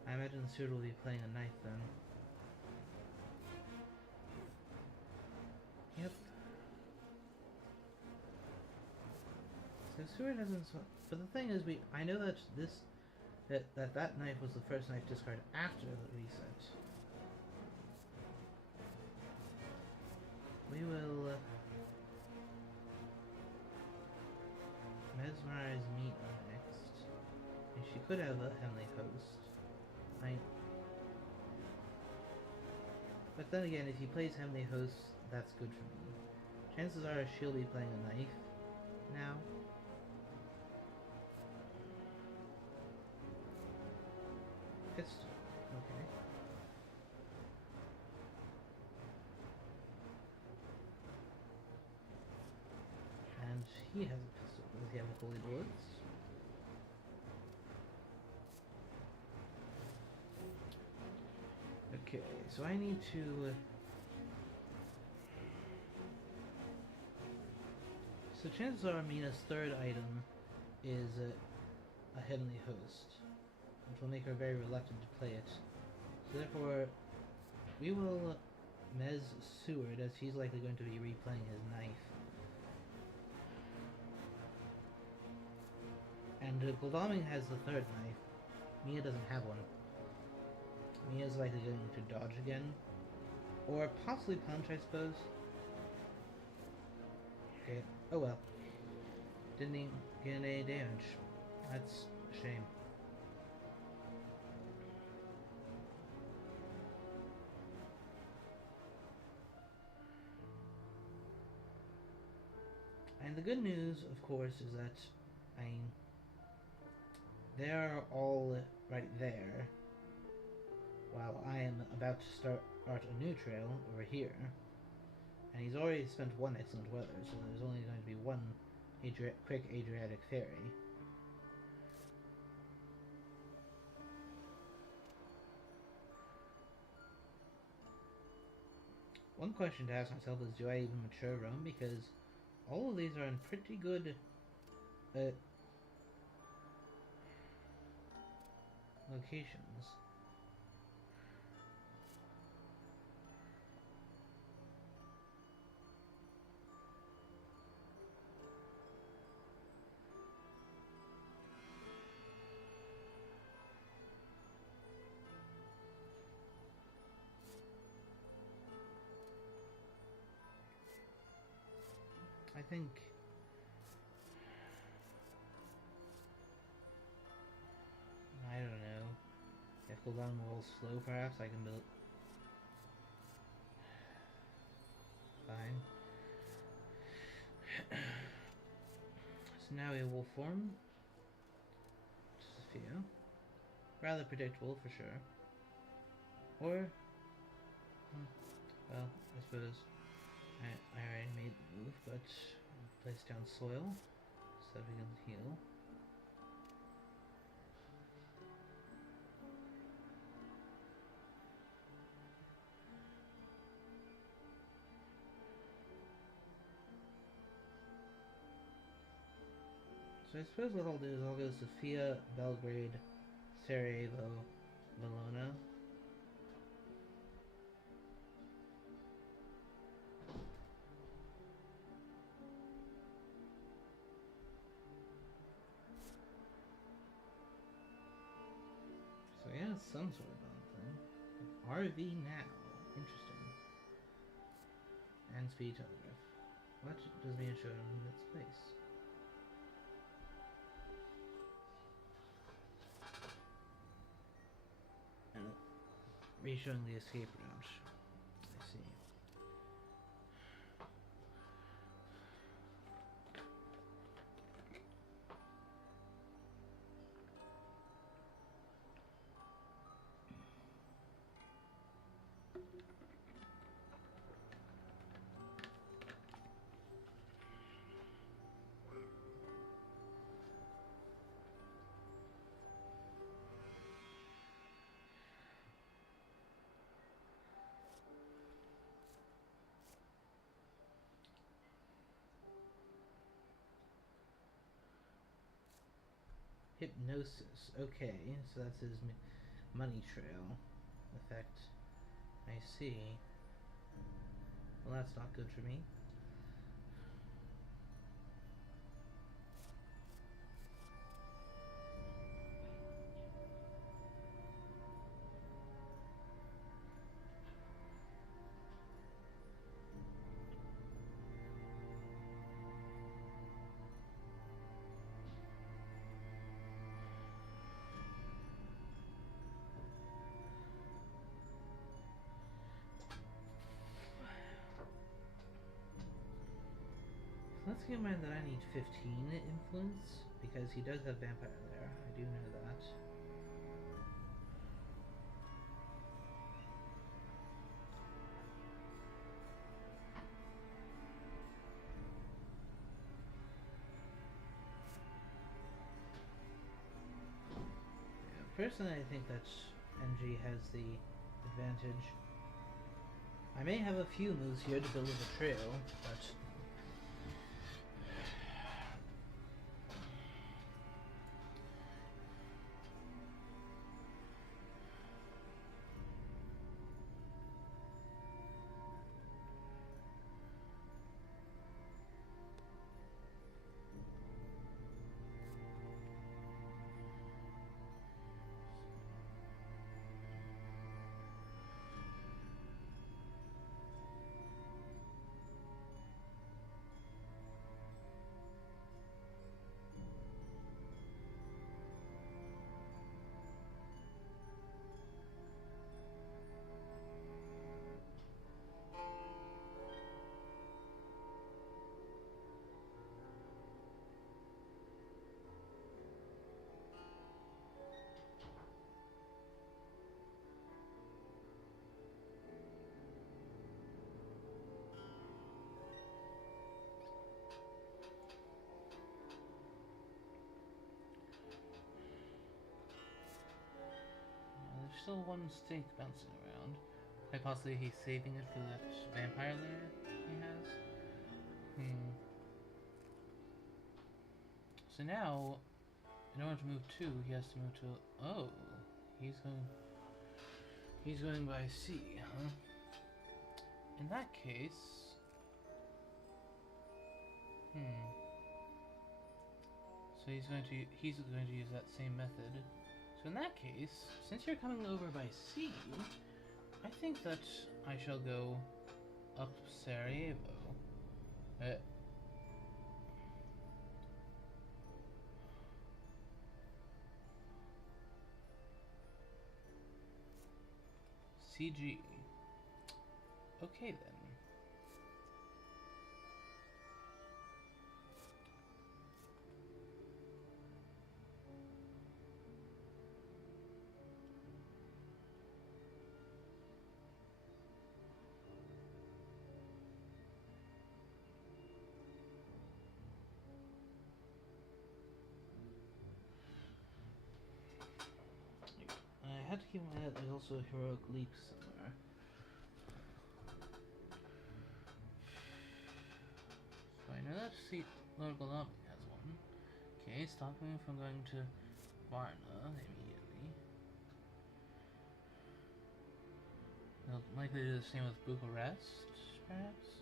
I imagine the suit will be playing a knife then. Yep. So Stewart hasn't. But the thing is, I know that that knife was the first knife discard after the reset. We will mesmerize Mina next. And she could have a Heavenly Host. But then again, if he plays Heavenly Host, that's good for me. Chances are she'll be playing a knife now. Pistol. Okay. And he has a pistol. Does he have a Holy Bullets? Okay, so I need to... So chances are Mina's third item is a Heavenly Host. which will make her very reluctant to play it. So therefore, we will Mez Seward, as he's likely going to be replaying his knife. And Goldaming has the third knife. Mia doesn't have one. Mia's likely going to dodge again. Or possibly punch, I suppose. Okay. Oh well. Didn't even get any damage. That's a shame. And the good news, of course, is that, they're all right there, while I am about to start a new trail over here. And he's already spent one excellent weather, so there's only going to be one quick Adriatic ferry. One question to ask myself is, do I even mature Rome? Because all of these are in pretty good locations. I think I don't know. If cooldown rolls slow, perhaps I can build. Fine. So now a wolf form. Just a few. Rather predictable for sure. Or, well, I suppose I already made the move, but I'll place down soil so that we can heal. So I suppose what I'll do is I'll go Sofia, Belgrade, Sarajevo, Valona. So yeah, some sort of bomb thing. RV now. Interesting. And speed telegraph. What does mean show in its place? And re-showing the escape route. I see. Hypnosis. Okay, so that's his money trail effect. I see. Well, that's not good for me. Let's keep in mind that I need 15 influence, because he does have vampire there. I do know that. Yeah, personally, I think that NG has the advantage. I may have a few moves here to build a trail, but still one stake bouncing around. Quite possibly he's saving it for that vampire lair he has. So now, in order to move 2, he has to move to... Oh, he's going by sea, huh? In that case... So he's going to use that same method. So in that case, since you're coming over by sea, I think that I shall go up Sarajevo. CG. Okay then. I had to keep in mind that there's also a heroic leap somewhere. So I know that Lord Golami has one. Okay, stop him from going to Varna immediately. They'll likely do the same with Bucharest, perhaps?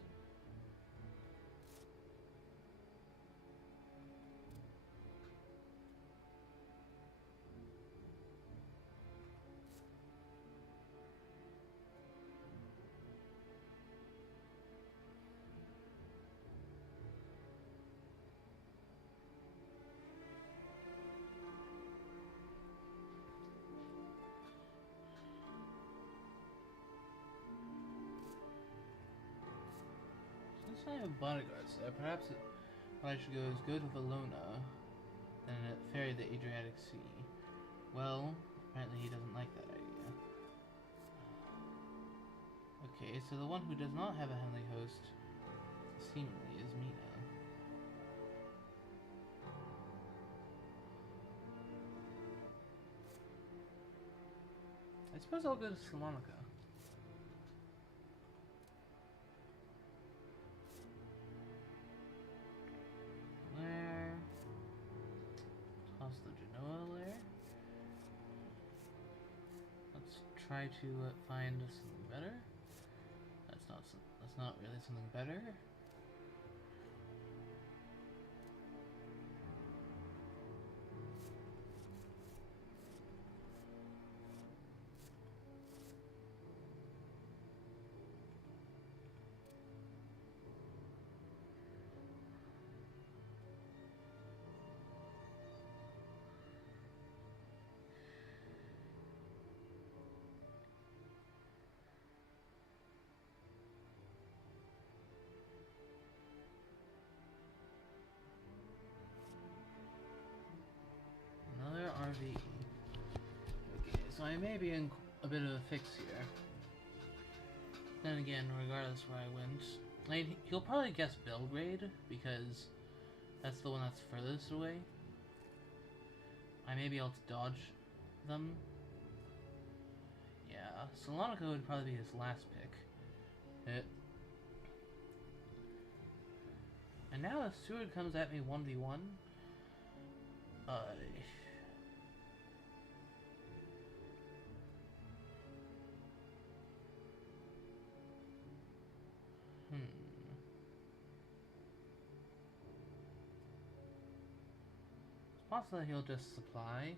Since I have bodyguards there, perhaps what I should go to Valona, then ferry the Adriatic Sea. Well, apparently he doesn't like that idea. Okay, so the one who does not have a heavenly host, seemingly, is Mina. I suppose I'll go to Salonika. Lair. Toss the Genoa lair. Let's try to find something better. That's not really something better. Another RV. Okay, so I may be in a bit of a fix here. Then again, regardless where I went, he'll probably guess Belgrade, because that's the one that's furthest away. I may be able to dodge them. Yeah, Salonika would probably be his last pick. And now if Seward comes at me 1v1, It's possible that he'll just supply.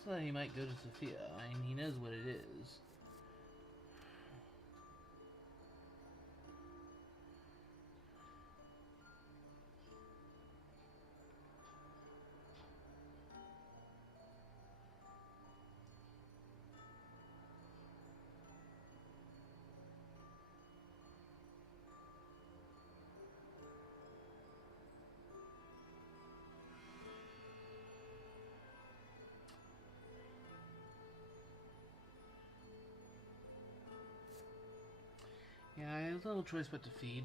also that he might go to Sophia. I mean, he knows what it is. Yeah, I have little choice but to feed.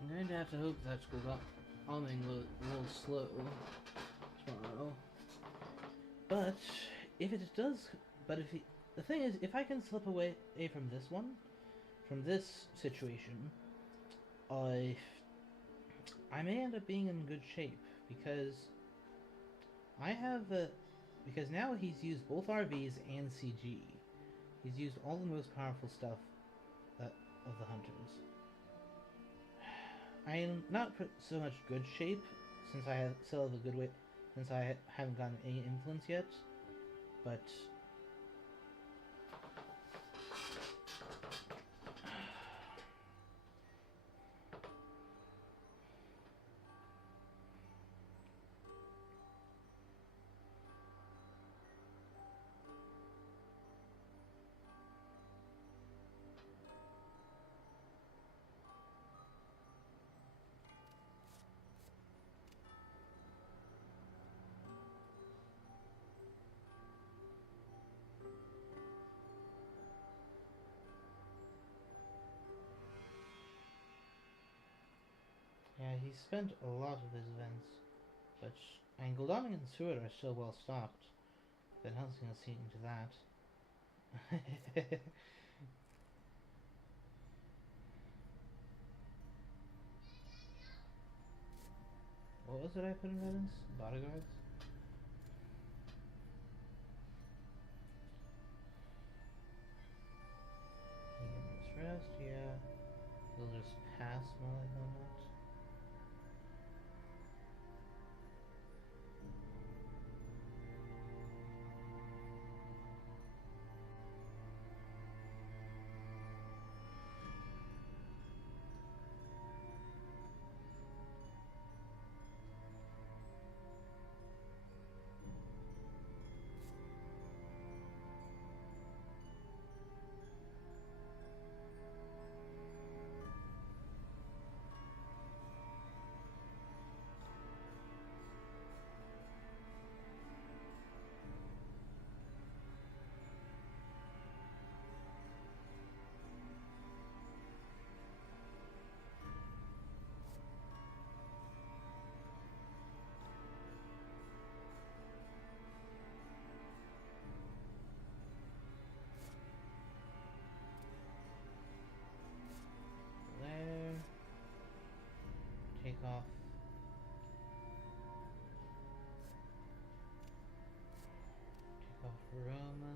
I'm going to have to hope that school got humming a little slow tomorrow. But if it does, the thing is, if I can slip away from this one, from this situation, I may end up being in good shape because I have because now he's used both RVs and CG. He's used all the most powerful stuff of the hunters. I am not so much good shape since I still have a good weight, since I haven't gotten any influence yet, but yeah, he spent a lot of his events, but and Goldani and Seward are still well stocked. Van Helsing has seen into that. What was it I put in Evans? Bodyguards? He gets rest, yeah. He'll just pass more like on that. There. Take off. Take off Roma.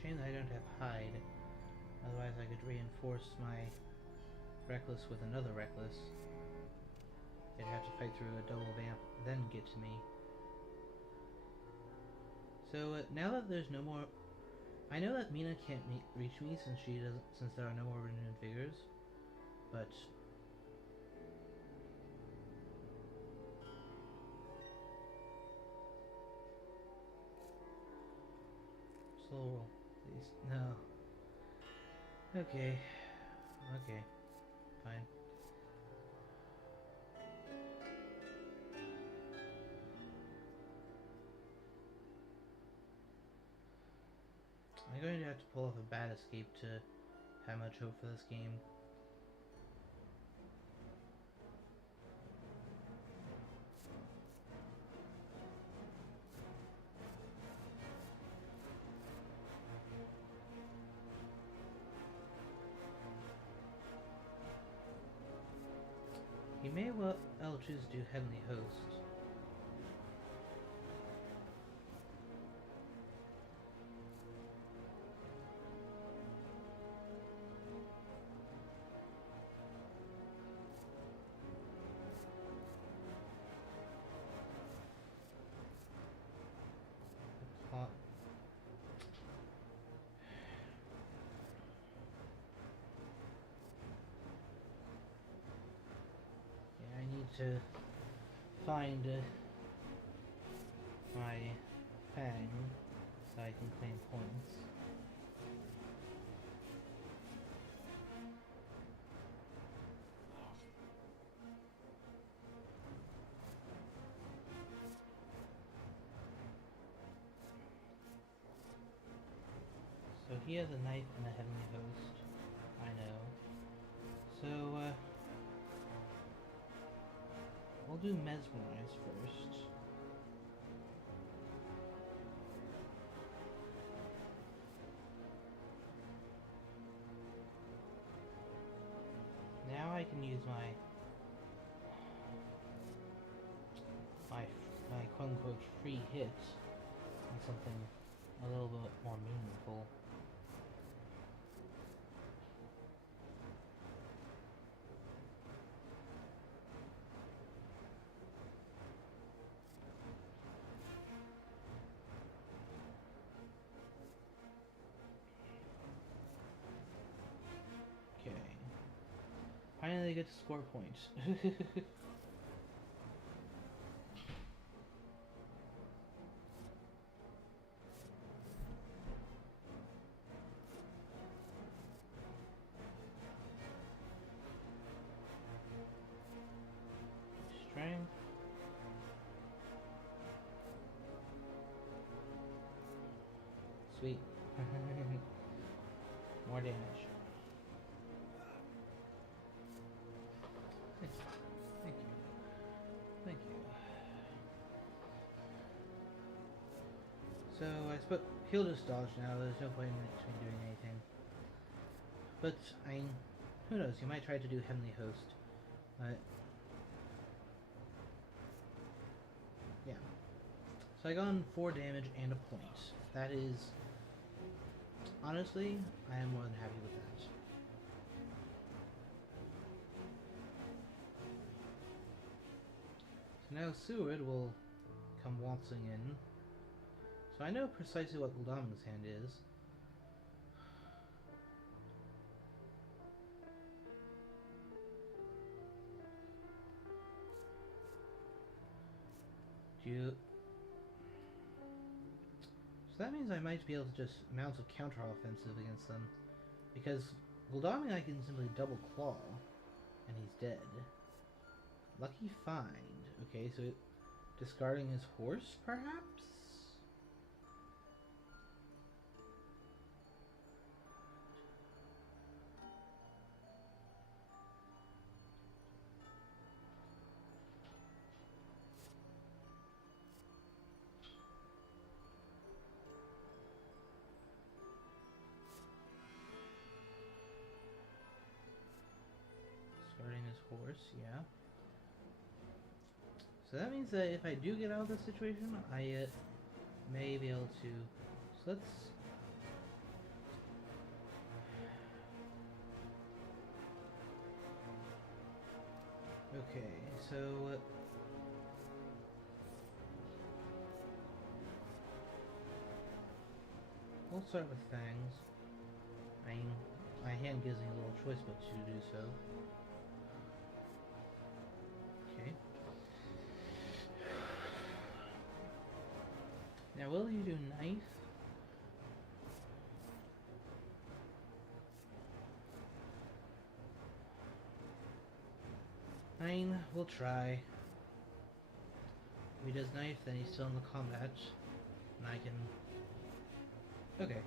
Shame that I don't have hide. Otherwise I could reinforce my reckless with another reckless. They'd have to fight through a double vamp, then get to me. So now that there's no more, I know that Mina can't reach me since there are no more renewed figures, but Slow roll, please. No. Okay. Okay. Fine. I'm going to have to pull off a bad escape to have much hope for this game. He may well choose to do Heavenly Host. To find my Fang so I can claim points. So he has a knife and a Heavenly Host. I know. So, we'll do Mesmerize first. Now I can use my quote-unquote free hit on something a little bit more meaningful. Okay. Finally get to score points. Strength. Sweet. More damage. Thank you. Thank you. Thank you. So I suppose he'll just dodge now. There's no point in me doing anything. But who knows? He might try to do Heavenly Host. Yeah. So I got on 4 damage and a point. That is, honestly, I am more than happy with that. So now Seward will come waltzing in. So I know precisely what Gul'daming's hand is. So that means I might be able to just mount a counter-offensive against them. Because Gul'daming I can simply double claw, and he's dead. Lucky find. Okay, so discarding his horse, perhaps? Discarding his horse, yeah. So that means that if I do get out of this situation, I may be able to... So let's... Okay, so... we'll start with Fangs. I mean, my hand gives me a little choice but to do so. Okay. Now, will you do knife? we'll try. If he does knife, then he's still in the combat. And I can... Okay.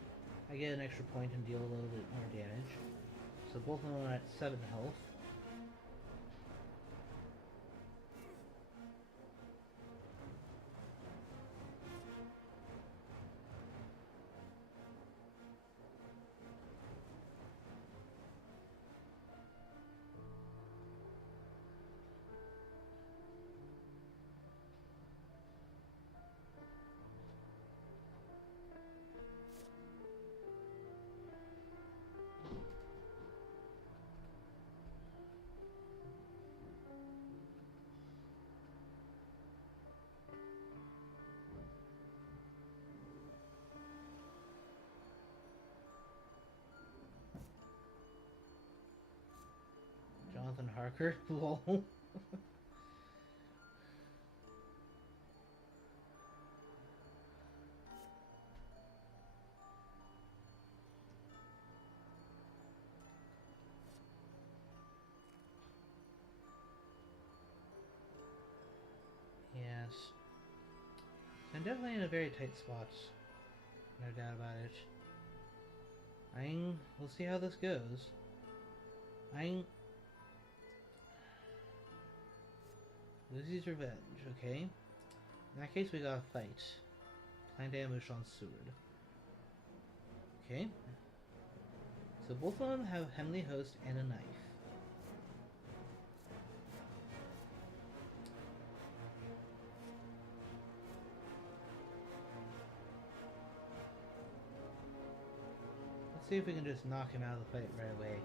I get an extra point and deal a little bit more damage. So both of them are at 7 health. Jonathan Harker, lol. Yes. I'm definitely in a very tight spot. No doubt about it. We'll see how this goes. Lucy's revenge, okay? In that case, we gotta fight. Planned ambush on Seward. Okay. So both of them have Heavenly Host and a knife. Let's see if we can just knock him out of the fight right away.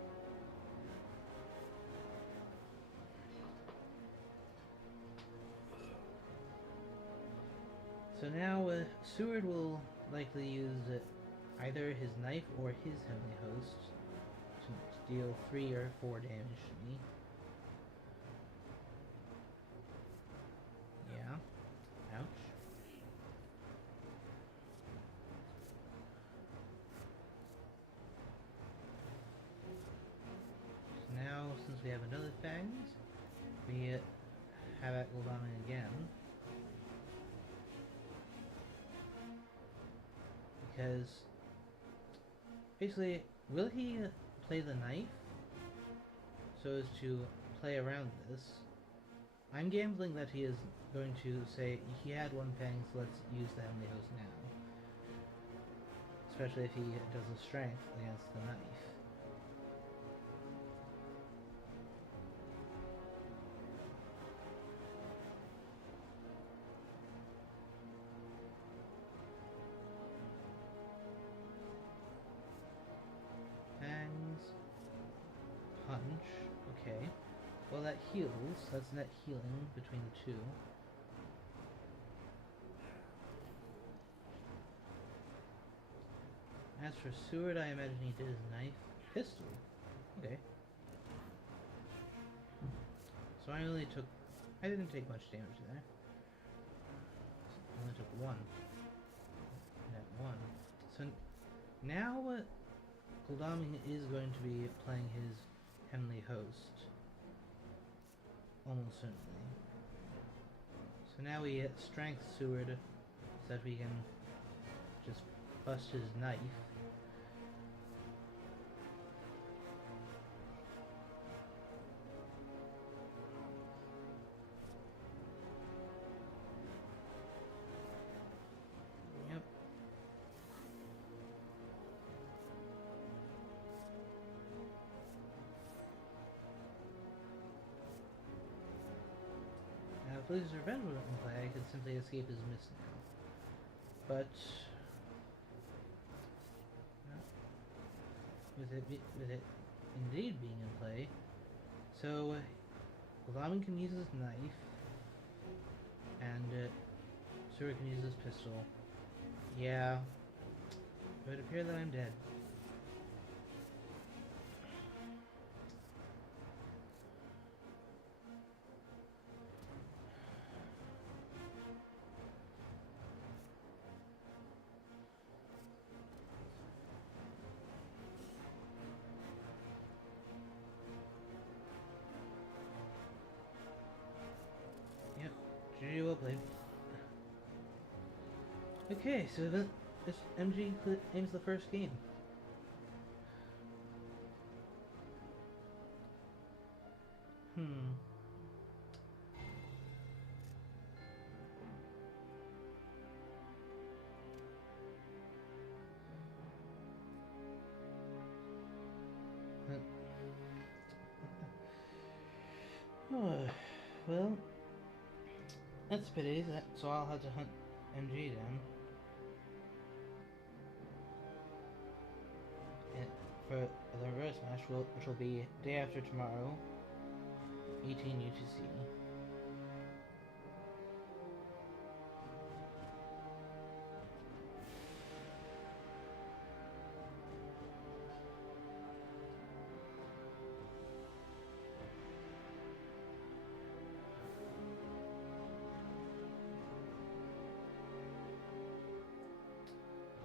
So now Seward will likely use either his knife or his Heavenly Host to deal 3 or 4 damage to me. Yeah. Ouch. So now, since we have another Fangs, we have it Goldami again. Because, basically, will he play the knife so as to play around this? I'm gambling that he is going to say, he had 1 Fang, so let's use the Heavenly Host now. Especially if he does a strength against the knife. Punch, okay. Well, that heals. That's net healing between the two. As for Seward, I imagine he did his knife. Pistol. Okay. So I didn't take much damage there. I only took 1. Net 1. So now Goldami is going to be playing his Heavenly Host. Almost certainly. So now we hit Strength Seward so that we can just bust his knife. Yep. Now if Lucy's Revenge wasn't in play, I could simply escape his miss now. But with it indeed being in play, so Goldami can use his knife, and Seward can use his pistol. Yeah, it would appear that I'm dead. Okay, so this MG aims the first game. Hmm. Oh, well, that's a pity. So I'll have to hunt MG then. And for the reverse match, which will be day after tomorrow, 18 UTC.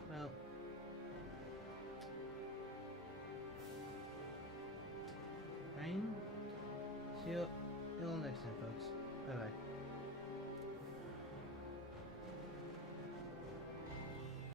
Well, fine. See you all next time, folks. Bye bye.